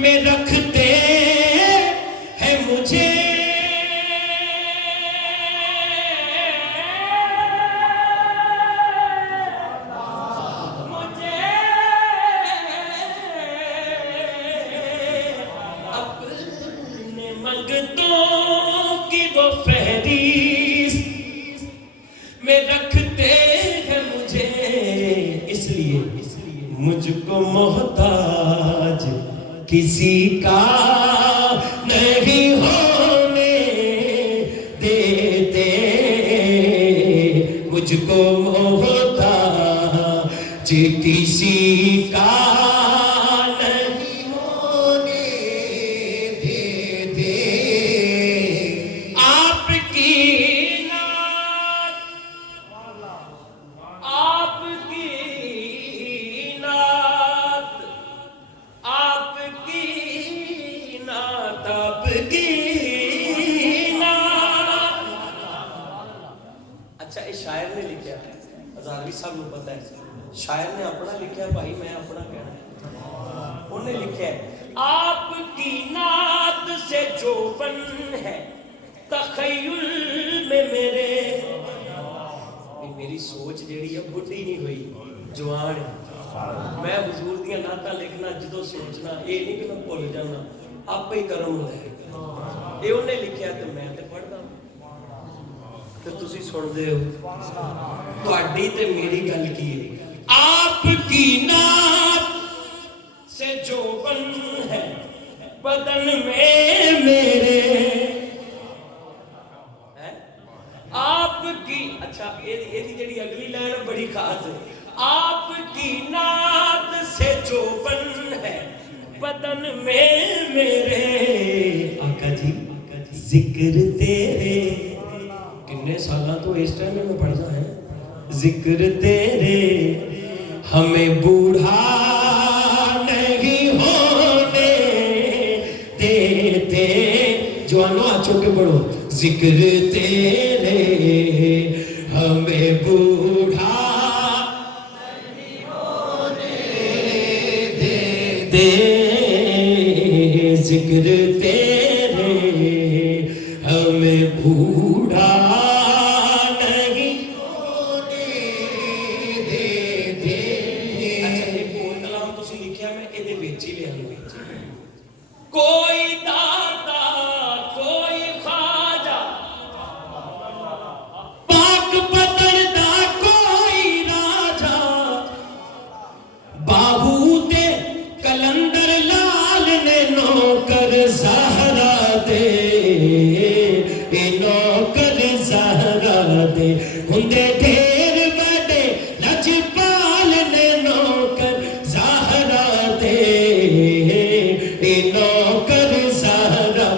میں رکھتے ہیں مجھے، اپنے منگتوں کی وہ فہرست میں رکھتے ہیں مجھے، اس لیے مجھ کو محتاج کسی کا نہیں ہونے دیتے، مجھ کو محتاج کسی کا نہیں ہونے دیتے، سب کو پتا ہے شاعر نے اپنا لکھا بھائی میں اپنا کہنا انہیں لکھا ہے آپ کی نعت سے جو فن ہے تخیل میں میری سوچ جیڑی ہے بڑھی نہیں ہوئی جوان ہے میں حضور دیاں نعتاں لکھنا جدوں سوچنا یہ نہیں کہ میں بھول جانا آپ ہی کرم ہوندا ہے یہ انہیں لکھیا تے میں تے پڑھدا تے تسی سنتے ہو تہاڈی تے میری گل کی ہے آپ کی نعت سے جو فن ہے بدن میں میرے آپ کی اچھا یہ جڑی اگلی لائن بڑی خاص ہے آپ کی نعت سے جو فن ہے بدن میں میرے آقا جی ذکر تیرے کتنے سالہ تو اس ٹائم میں پڑھنا ہے ذکر تیرے ہمیں بوڑھا نہیں ہونے دیتے جوانوں آ چکے پڑھو ذکر تیرے ہمیں بوڑھا نہیں ہونے دیتے ذکر تیرے ہمیں بوڑھا نہیں ہونے دیتے اچھا ایک اور کلام تسی لکھیا میں ایدے وچ ہی لیا کوئی داتا کوئی خواجہ پاک پتن دا کوئی راجہ باہو دے کلندر لال نے نوکر زہرا دے اے نوکر زہرا دے ہندے ڈھیر بڑے لجپال نے نوکر زہرا دے اے نوکر زہرا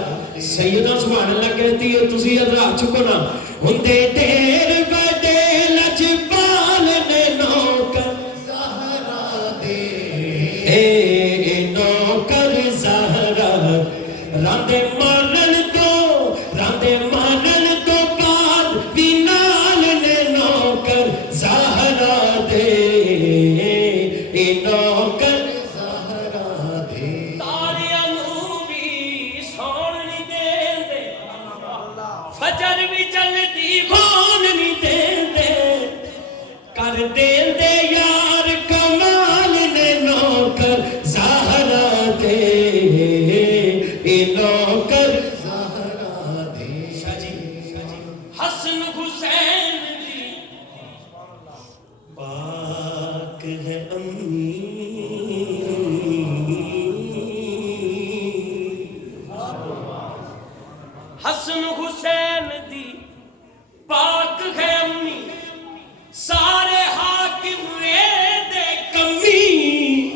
سیدہ سبحان اللہ کہتی ہے تسی حضرات چکو نا ہندے ڈھیر بڑے لجپال نے نوکر زہرا دے اے نوکر زہرا راندے مارن تو بعد بھی نال نے نوکر زہرا دے اے نوکر زہرا دے تاریاں نو بھی سون نہیں دے دے فجر بھی چلدی کون نہیں دے دے کر دے دے یار کمال نے نوکر زہرا دے اے نوکر زہرا دے شاہ جی حسن حسین جی پاک ہے امی حسن حسین دی پاک ہے امی سارے حاکم دے کمی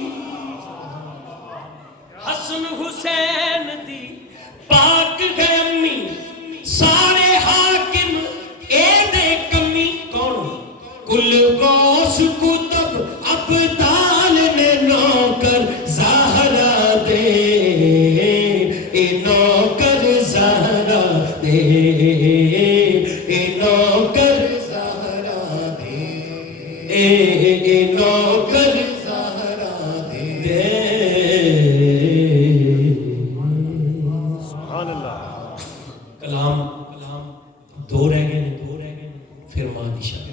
حسن حسین دی پاک ہے امی سارے حاکم دے کمی کون کل غوث کتب ابدال نے نوکر زہرا دے اے نوکر زہرا دے اے نوکر زہرا دے اے نوکر زہرا دے سبحان اللہ کلام دو رہ گئے پھر مادشاہ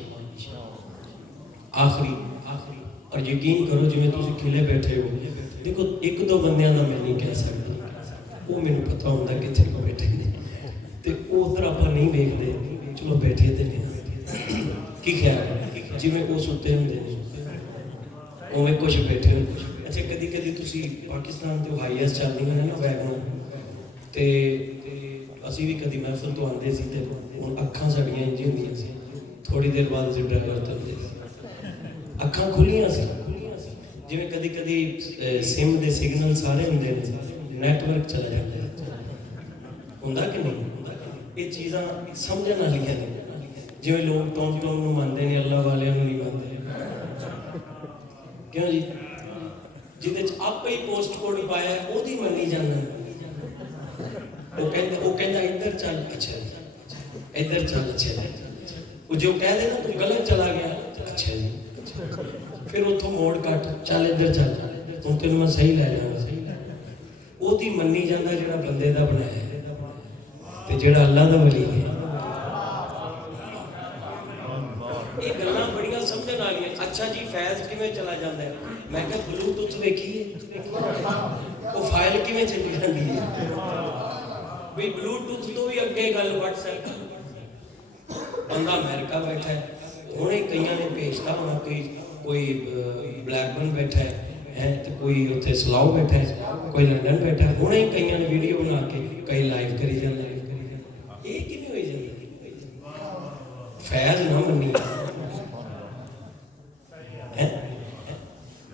آخری اور یقین کرو جی میں تسی کھلے بیٹھے ہو دیکھو ایک دو بندیاں دا میں نہیں کہہ سکتا وہ میں نے پتہ ہوندہ کتھے کو بیٹھے تے او ادھر اپا نہیں بیک دے چلو بیٹھے تے نہیں کی خیال ہے جی میں وہ ستے ہم دے وہ میں کچھ بیٹھے ہوں اچھا کدی کدی تسی پاکستان تے ہائی ایس چل نہیں ہونا نا ویگنوں تے اسی بھی کدی محفل تو آندے سی تے ان اکھاں ساڑیاں انجی ہوندیاں سی تھوڑی دیر بعد سے ڈرائیور تلدے سی اکھاں کھلیاں سی جی میں کدی کدی سم دے سگنل سارے ہوندے نیٹ ورک چلا جاتا ہے ہوندہ کہ نہیں یہ چیزاں سمجھنا لکھا نہیں جی میں لوگ ٹون نو ماندے نہیں اللہ والے نو نہیں ماندے کیوں جی جیدے آپ ہی پوسٹ کوڈ پایا ہے وہ دی منی جانا وہ کہتا ادھر چل اچھا ادھر چل اچھا وہ جو کہہ دینا تم غلط چلا گیا اچھا پھر اتوں موڑ کٹ چل ادھر چل ہوں تینوں میں صحیح لے جاؤں وہ منی جانا جڑا بندے دا بنایا ہے تے جڑا اللہ دا ولی ہے یہ گلاں بڑیاں سمجھن والیاں اچھا جی فیض کیویں چلا جاندا ہے میں کہ بلوٹوتھ ویکھیے وہ فائل کیویں چلی جاندی ہے بھئی بلوٹوتھ تو بھی اگے گل واٹس ایپ بندہ امریکہ بیٹھا ہے ہونے کئیاں نے بھیجتا ہونا کوئی بلیک بن بیٹھا ہے تو کوئی اتنے سلاؤ بیٹھا ہے کوئی لندن بیٹھا ہے ہونے کئیاں نے ویڈیو بنا کے کئی لائیو کری جاندے ہیں یہ کیویں ہوئی جاندی فیض نہ منی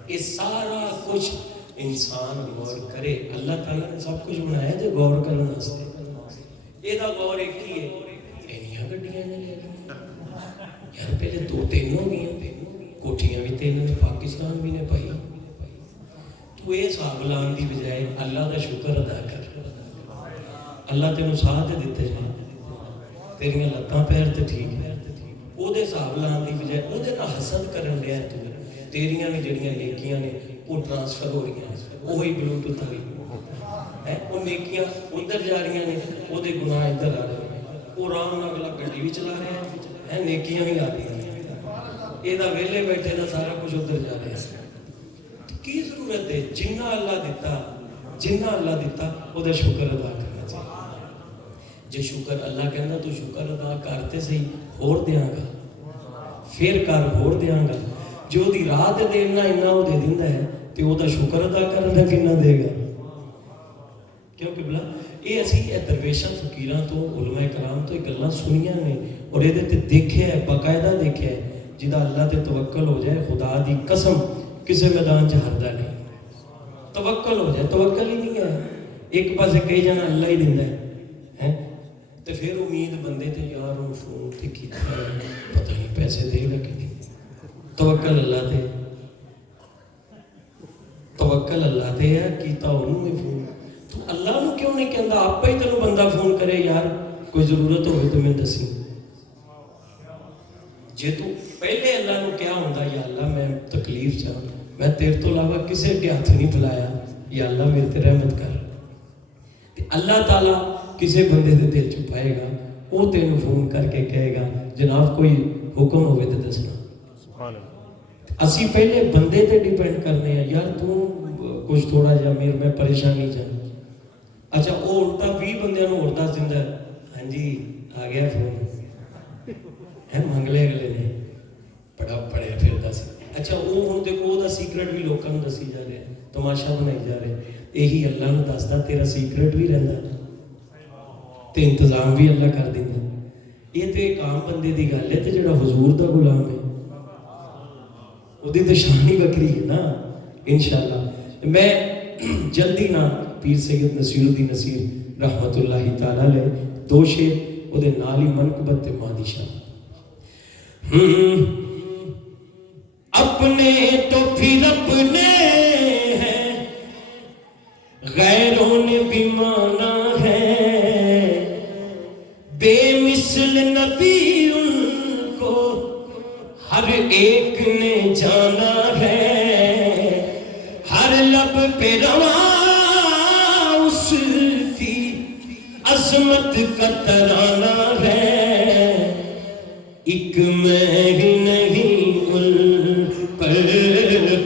یہ سارا کچھ انسان غور کرے اللہ تعالیٰ نے سب کچھ بنایا جو غور کرنے واسطے یہ غور ایک ہی ہے اینیاں گڈیاں نے لے یار پہلے دو تین ہو گئی کوٹھیاں بھی تین نے پاکستان بھی نے پائی تو یہ حساب لان دی بجائے اللہ کا شکر ادا کر اللہ تینوں ساتھ دیتے ہیں تیریاں لتاں پیر تے ٹھیک ہے وہ حساب لان دی بجائے وہ حسد کرن دیا تیریاں نے جڑیاں نیکیاں نے وہ ٹرانسفر ہو رہی ہیں وہی بلوٹوتھ ہوئی وہ نیکیاں ادھر جا رہی ہیں وہ گناہ ادھر آ رہے ہیں وہ آرام نال اگلا گڈی بھی چلا رہے ہیں نیکیاں بھی آ رہی ہیں یہ ویلے بیٹھے دا سارا کچھ ادھر جا رہا ہے کی ضرورت ہے جنہ اللہ دیتا وہ شکر ادا کرنا چاہیے جے شکر اللہ کہنا تو شکر ادا کرتے صحیح ہور دیاں گا پھر کر ہور دیاں گا جو دی رات دینا انہا وہ دے دیندہ ہے تو وہ دا شکر ادا کرنا کنہ دے گا کیونکہ بلا یہ اسی درویشاں فقیراں تو علماء کرام تو ایک اللہ سنیاں نے اور یہ دیتے دیکھے ہے باقاعدہ دیکھے ہے جدہ اللہ تے توکل ہو جائے خدا دی قسم کسے میدان چہردہ نہیں توکل ہو جائے توکل ہی نہیں ہے ایک پاس کئی جانا اللہ ہی دیندہ ہے تو پھر امید بندے تے یار وہ فون تے کی پتہ نہیں پیسے دے گا کہ نہیں توکل اللہ تے ہے کیتا انہوں میں فون تو اللہ نو کیوں نہیں کہندا آپ ہی تینوں بندہ فون کرے یار کوئی ضرورت ہوئے تو میں دسی جے تو پہلے اللہ نو کیا ہوندا یا اللہ میں تکلیف چاہوں میں تیرے تو علاوہ کسے کے ہاتھ نہیں بلایا یا اللہ میرے تے رحمت کر اللہ تعالیٰ کسے بندے دے دل چھپائے گا وہ تینوں فون کر کے کہے گا جناب کوئی حکم ہوئے تے دسنا اسی پہلے بندے تے ڈیپینڈ کرنے ہیں یار تو کچھ تھوڑا جا میں پریشانی چاہوں اچھا وہ الٹا 20 بندے نو اور دس دیندا ہے ہاں جی آ گیا فون ہے منگلے اگلے نے بڑا پڑے پھر دس اچھا وہ ہوں دیکھو وہ سیکرٹ بھی لوگوں کو دسی جا رہے ہیں تماشا بنائی جا رہے ہیں یہی اللہ نے دستا تیرا سیکرٹ بھی رہندا تے انتظام بھی اللہ کر دیندا یہ تو ایک عام بندے دی گل ہے تے جڑا حضور دا غلام ہے وہ دی تو شان ہی بکری ہے نا انشاءاللہ میں جلدی نہ پیر سید نصیر الدین نصیر رحمت اللہ تعالیٰ علیہ دو شعر وہ دے نالی منقبت تے مادی شان اپنے تو پھر اپنے ہیں غیروں نے بھی مانا ہے بے مثل نبی ان کو ہر ایک نے جانا ہے ہر لب پہ رواں اس کی عظمت کا ترانہ ہے ایک میں ہی نہیں ان پر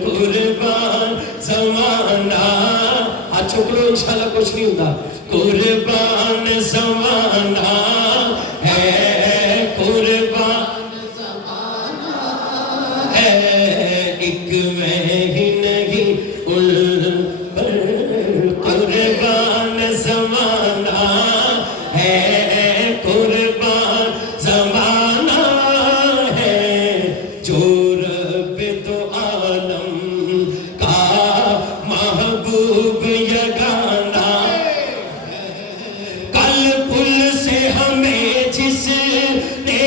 قربان زمانہ ہاتھ چھوکلو انشاءاللہ کچھ نہیں ہوتا قربان زمانہ ہے قربان زمانہ ہے ایک میں ہی نہیں ان پر قربان زمانہ ہے قربان زمانہ ہے جو رب دو عالم کا محبوب یگانہ کل پل سے ہمیں جس نے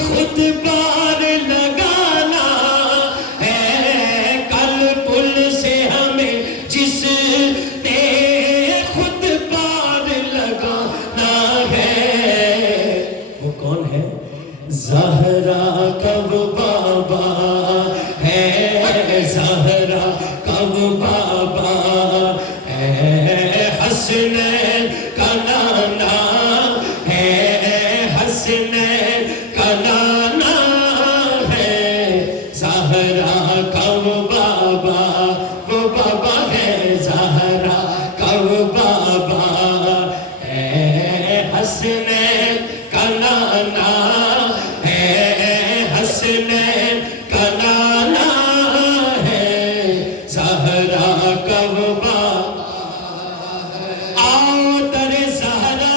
خود بار لگانا ہے کل پل سے ہمیں جس نے خود بار لگانا ہے وہ کون ہے زہرا کا وہ بابا حسنین کا نانا ہے حسنین کا نانا ہے زہرا کا وہ بابا ہے زہرا کا وہ بابا ہے حسنین کا نانا ہے حسنین کا نانا ہے زہرا کا وہ بابا آؤ در زہرا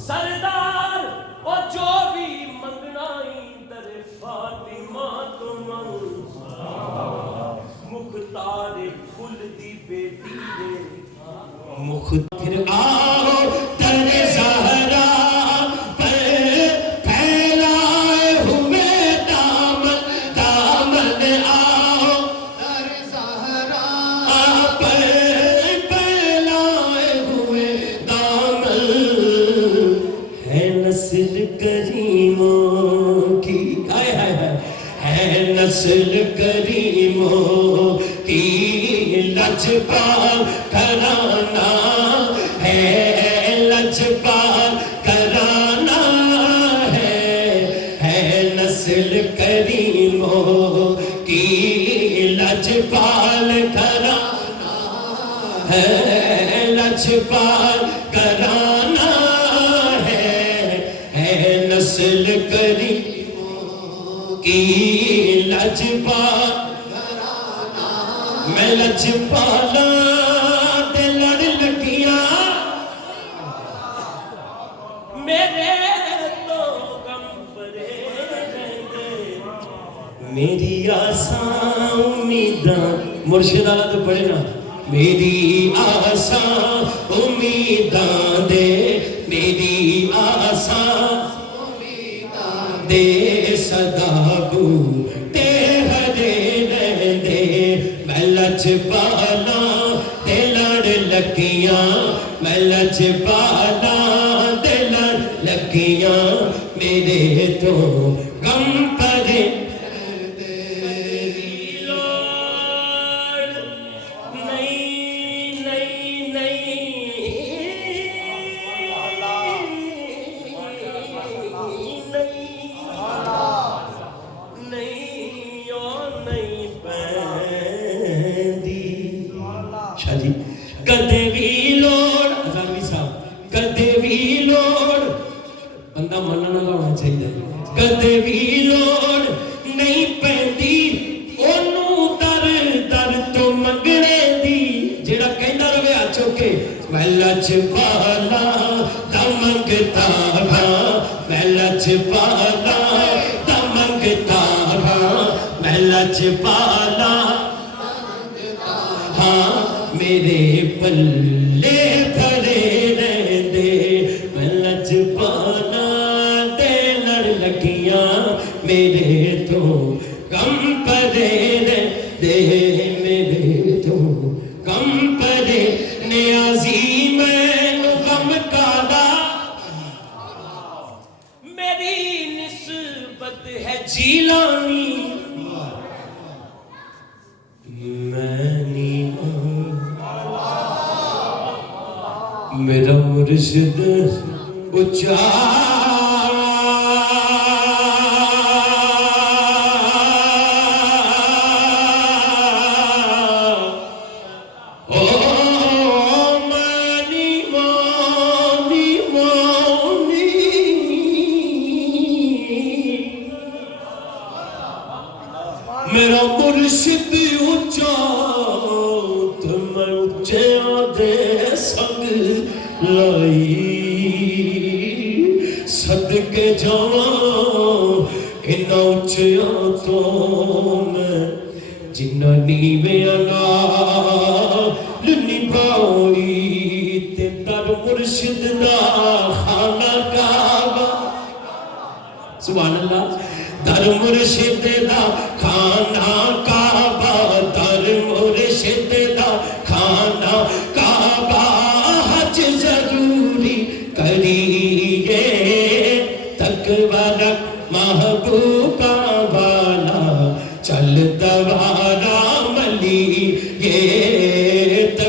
سردار او جو بھی منگنائی در فاطمہ تو منگ مختار کل دی بیٹی ہے پھر آؤ در زہرا پر پھیلائے ہوئے دامن آؤ در زہرا پر پھیلائے ہوئے دامن ہے نسل کریموں کی ہے نسل کریموں کی لجپال کرانا ہے لجپال کرانا ہے نسل کریموں کی لجپال کرانا ہے لجپال کرانا ہے نسل کریموں کی لجپال میں لجپالا تے لڑ لگیاں میرے تو غم پرے رہندے میری آساں امیداں مرشد آلہ تو پڑھے نا میری آساں امیداں دے میری آساں امیداں دے صدا بوٹے ہرے رہندے میں لجپالا تے لڑ لگیاں میں لجپالا تے لڑ لگیاں میرے تو غم پرے کدے بھی لوڑ ازاروی صاحب کدے بھی لوڑ بندہ مننا نہ ہونا چاہیے کدے بھی لوڑ نہیں پیندی اونوں در در تو منگنے دی جیڑا کہندا رہے ہاتھ چوک کے میں لجپالا دا منگتا ہاں میں لجپالا دا منگتا ہاں میں لجپالا ہاں میرے پلے پھڑے رہندے میں لجپالا تے لڑ لگیاں میرے تو غم پرے رہندے میرے تو غم پرے نیازی میں غم کالا میری نسبت ہے جیلانی میرا مرشد اچھا میرا مرشد اچھا تو میں اچھے آدھے سنگ لائی صدقے جاواں انہاں اچھیاں تو میں جنہاں نیویاں نال نبھائی تے در مرشد دا خانہ کعبہ سبحان اللہ در مرشد دا خانہ کعبہ در مرشد دا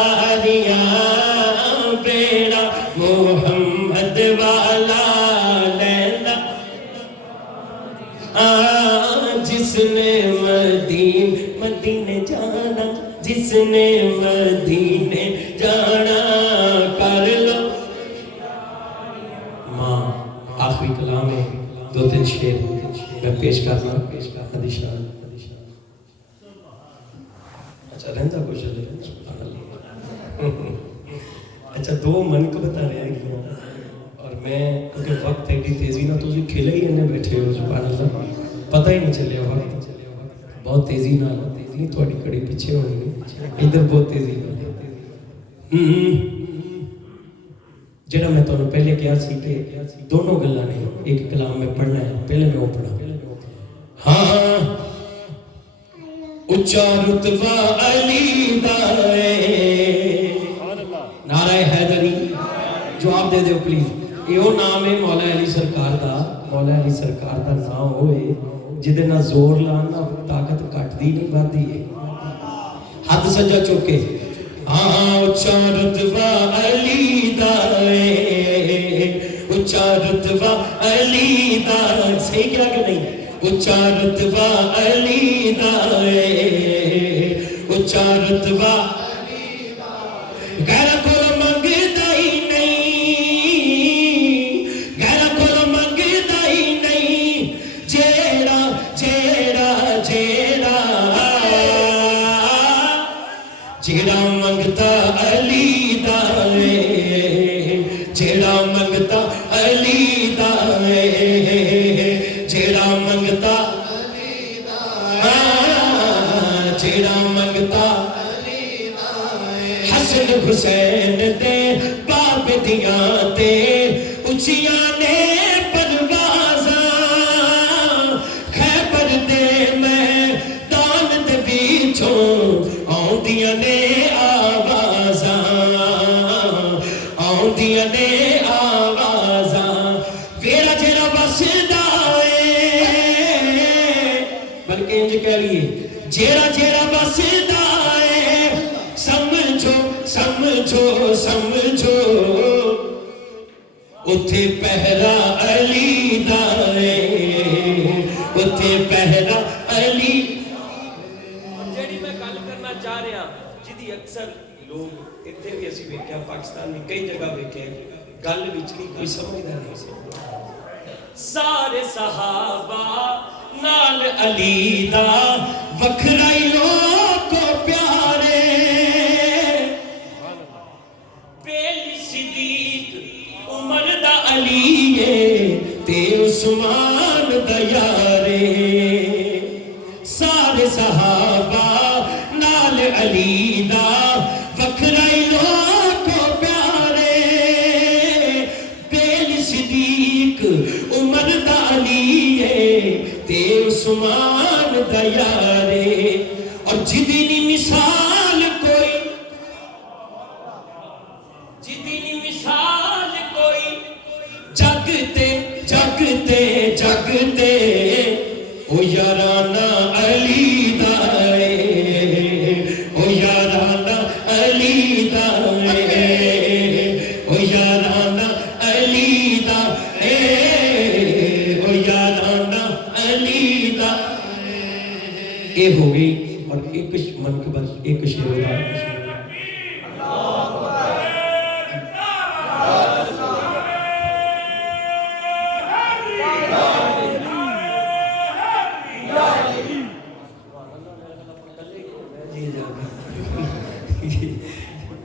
سواریاں بیڑا محمد والا لیندا جس نے مدینے جانا جس نے مدینے جانا کر لو ماں آخری کلام ہے 2-3 شعر میں پیش کرنا حدیث اچھا رہندا کچھ اچھا 2 منقبتاں رہ گیا اور میں کیونکہ وقت ایڈی تیزی نہ تو کھلے ہی انہیں بیٹھے ہو سبحان اللہ پتہ ہی نہیں چلے وقت بہت تیزی نہ تیزی تھوڑی کڑی پیچھے ہونی ہے ادھر بہت تیزی نہ جڑا میں تو پہلے کیا سی کہ دونوں گلاں نے ایک کلام میں پڑھنا ہے پہلے میں وہ پڑھا ہاں اچھا رتبہ علی دا ہے نعرہ حیدری جواب دے دیو پلیز یہ نام ہے مولا علی سرکار دا نام ہوئے جدے نہ زور لانا طاقت کٹ دی نہیں باتھی ہے ہاتھ سجا چوکے ہاں اچھا رتبہ علی دا ہے اچھا رتبہ علی دا صحیح کیا کہ نہیں اچھا رتبہ علی دا ہے اچھا رتبہ غیر کول منگدا ہی نہیں غیر کول منگدا ہی نہیں جیڑا جیڑا جیڑا جیڑا منگتا علی دا ہے جیڑا منگتا علی دا ہے جیڑا منگتا جیڑا منگتا حسن حسین دے باب دیاں تے اچھیاں نے پروازاں خیبر دے میدان دے وچوں آؤندیاں نے آؤندیاں نے آوازاں ویرا جیڑا بسدا اے بلکہ انج کہہ لیے جیڑا جیڑا بسدا اے سمجھو سمجھو سمجھو اتھے پہرا علی دا اے اتھے پہرا علی جیڑی میں گل کرنا چاہ رہا جدی اکثر لوگ اتنے بھی اسی ویکھیا پاکستان میں کئی جگہ ویکھے گل وچ کوئی سمجھدا نہیں سارے صحابہ نال علی دا وکھرا ہی لوگ پیارے پہلی صدیق عمر دا علی تے عثمان دا یارے سارے صحابہ نال علی دا وکھرا ہی لوگ پیارے پہلی صدیق عمر دا علی تے عثمان دا یارے اور جدی نہیں مثال کوئی جگتے جگتے جگتے او یارانا علی دا اے او یارانا علی دا اے او یارانا علی دا اے او یارانا علی دا اے ہو گئی اور ایک منقبت ایک شعر دا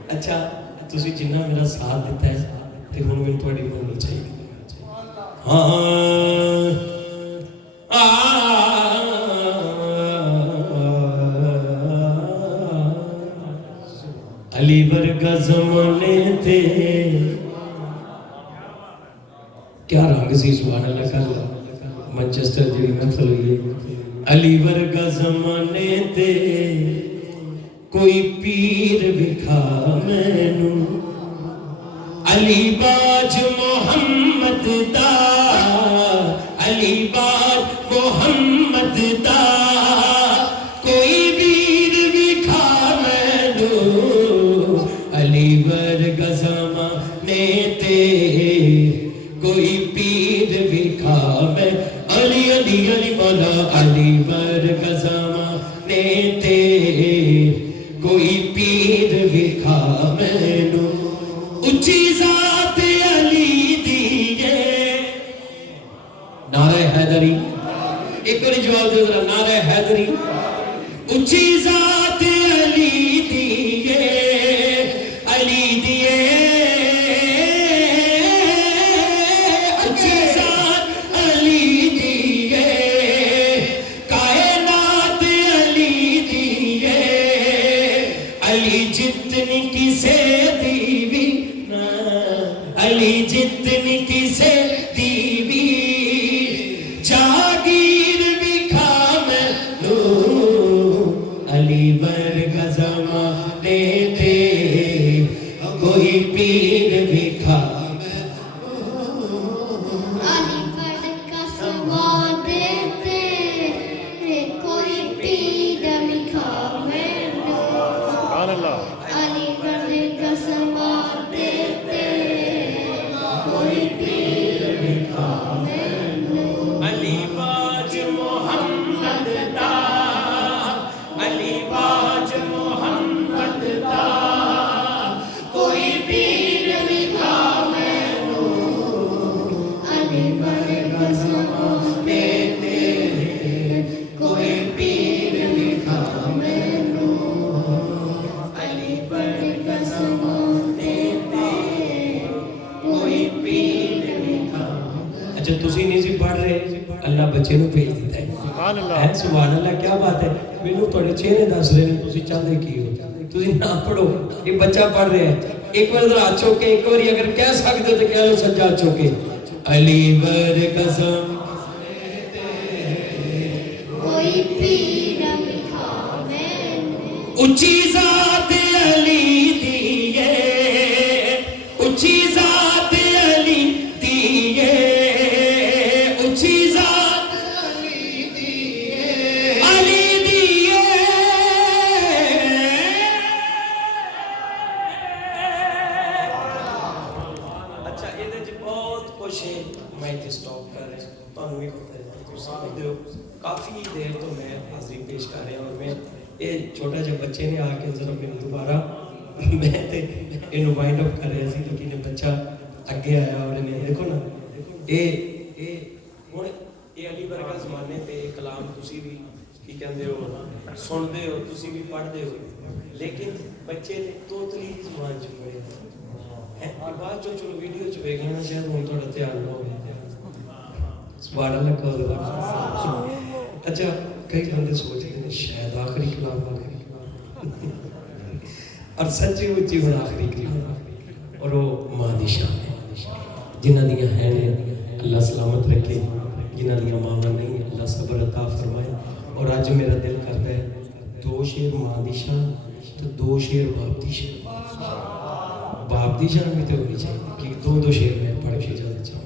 اچھا تسی جنہ میرا ساتھ دیتا ہے تے ہن میں تھوڑی بولنی چاہیے علی ورگا زمانے تے کیا رنگ سی سبحان اللہ کل منچسٹر جی محفل ہوئی ہے علی ورگا زمانے تے کوئی پیر بکھا مینو علی باج محمد دا علی باج محمد دا کوئی پیر بکھا مینو کسے دیوی علی جتنی کسے دیوی جاگیر بھی کھا میں نو علی ورگا زمانے دے کوئی پیر بھی کھا علی بڑھ کا سوا دیتے کوئی پیر مکھاوے نو علی بڑھ کا سوا دیتے کوئی پیر مکھاوے نو علی باج محمد دا علی باج محمد دا کوئی پیر مکھاوے نو علی بڑھ کا سوا دیتے کوئی پیر مکھاوے نو علی بڑھ کا سوا دیتے کوئی پیر مکھاوے اچھا تسی نہیں سی پڑھ رہے اللہ بچے نو بھیج دیتا ہے سبحان اللہ کیا بات ہے مینوں تھوڑے چہرے دس رہے ہیں تسی چاہتے کی ہو تسی نہ پڑھو یہ بچہ پڑھ رہے ہیں ایک بار ذرا ہاتھ چوکے ایک بار اگر کہہ سکتے ہو تو کہہ لو سجا چوکے علی ور قسم کوئی پیر مکھاوے نو اچھی ذات علی دیئے اچھی ذات علی دیئے اچھی ذات علی دیئے اچھا یہ دے بہت کچھ ہے میں تے سٹاپ کر رہا ہوں تو بھی پتہ ہے تو سمجھ دو کافی دیر تو میں حاضری پیش کر رہا ہوں اور میں یہ چھوٹا جا بچے نے آ کے ذرا میں دوبارہ میں تے انہوں وائنڈ اپ کر رہا سی لیکن یہ بچہ اگے آیا اور انہیں دیکھو نا یہ علی ورگا زمانے پہ کلام تسی بھی کی کہندے ہو سن دے ہو تسی بھی پڑھ دے ہو لیکن بچے نے توتلی زبان چ پڑھے بعد جو چلو ویڈیو چ ویکھنا شاید ہن تھوڑا دھیان نہ ہوے سبحان اللہ کہو اچھا کئی بندے سوچتے ہیں شاید آخری کلام اور سچی مچی ہوں آخری کلام اور وہ ماں دی شان ہے جنہ دیاں ہیں اللہ سلامت رکھے جنہ دیاں ماں نہیں اللہ صبر عطا فرمائے اور آج میرا دل کرتا ہے 2 شعر ماں دی شان تو 2 شعر باپ دی شان باپ دی شان بھی تو ہونی چاہیے کہ 2 شعر میں پڑھ کے جانا چاہوں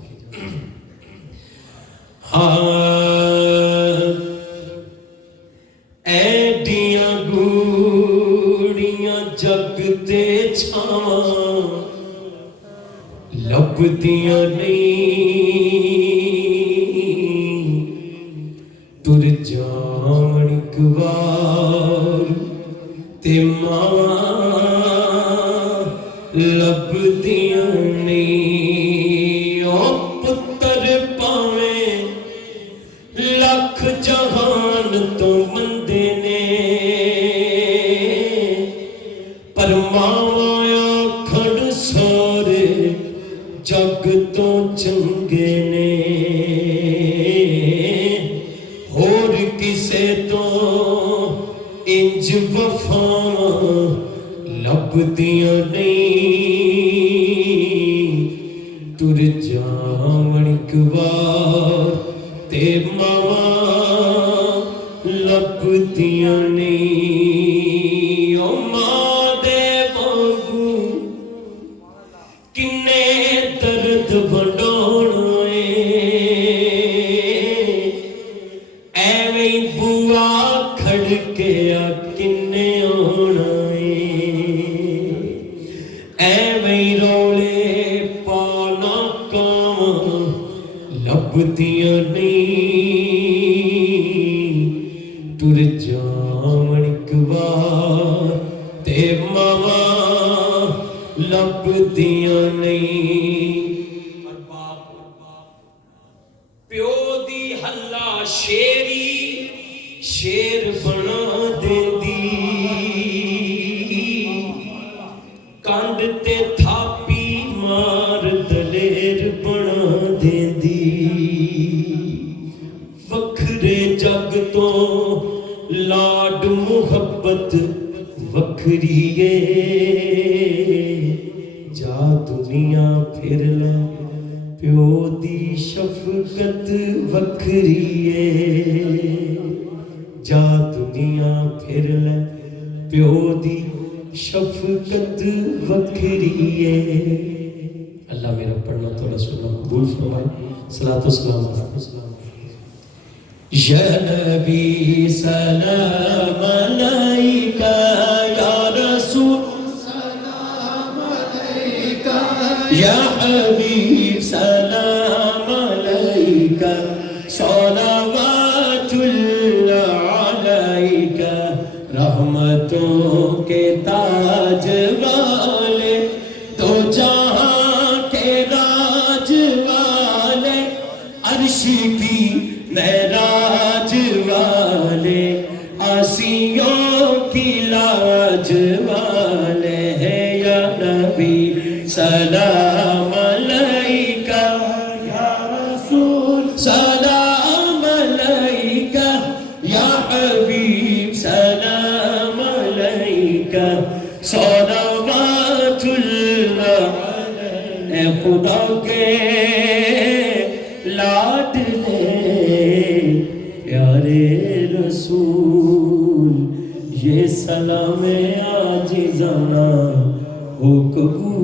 ایڈیاں گوڑیاں جگ تے چھاواں لبدیاں نہیں ٹر جاون اک وار تے ماں لبدیاں نہیں او پتر پاویں لکھ جہان تو مندے نے پر ماواں کھڑ سارے جگ تو چنگے نے ہور کسے تو انج وفاواں لبدیاں نہیں ٹر جاون اک وار تے ماواں لبدیاں نہیں او ماں دے وانگو کنے درد وڈاونا ایویں بوا کھڑکیا کنے آنا ایویں رولے پانا کاواں لبدیاں نہیں ٹر جاون اک وار تے ماواں لبدیاں نہیں اور باپ پیو دی ہلا شیری شیر بنا دیندی کنڈ تے تھاپی مار دلیر بنا دیندی وکھرے جگ تو لاڈ محبت وکھری ہے شفقت وکھری جا دنیا پھر لے پیو دی شفقت وکھری اللہ میرا پڑھنا تو رسول اللہ قبول فرمائے صلاۃ و سلام یا نبی سلام علیکہ یا رسول یا حبیب سلام علیکہ صلوات اللہ علیکہ رحمتوں کے تاج والے دو جہاں کے راج والے عرش کی معراج والے آسیوں کی لاج والے ہیں یا نبی سلام علیکہ یا رسول سلام علیکہ یا حبیب سلام علیکہ صلوات اللہ اے خدا کے لاڈلے پیارے رسول یہ سلام عاجزانہ ہو قبول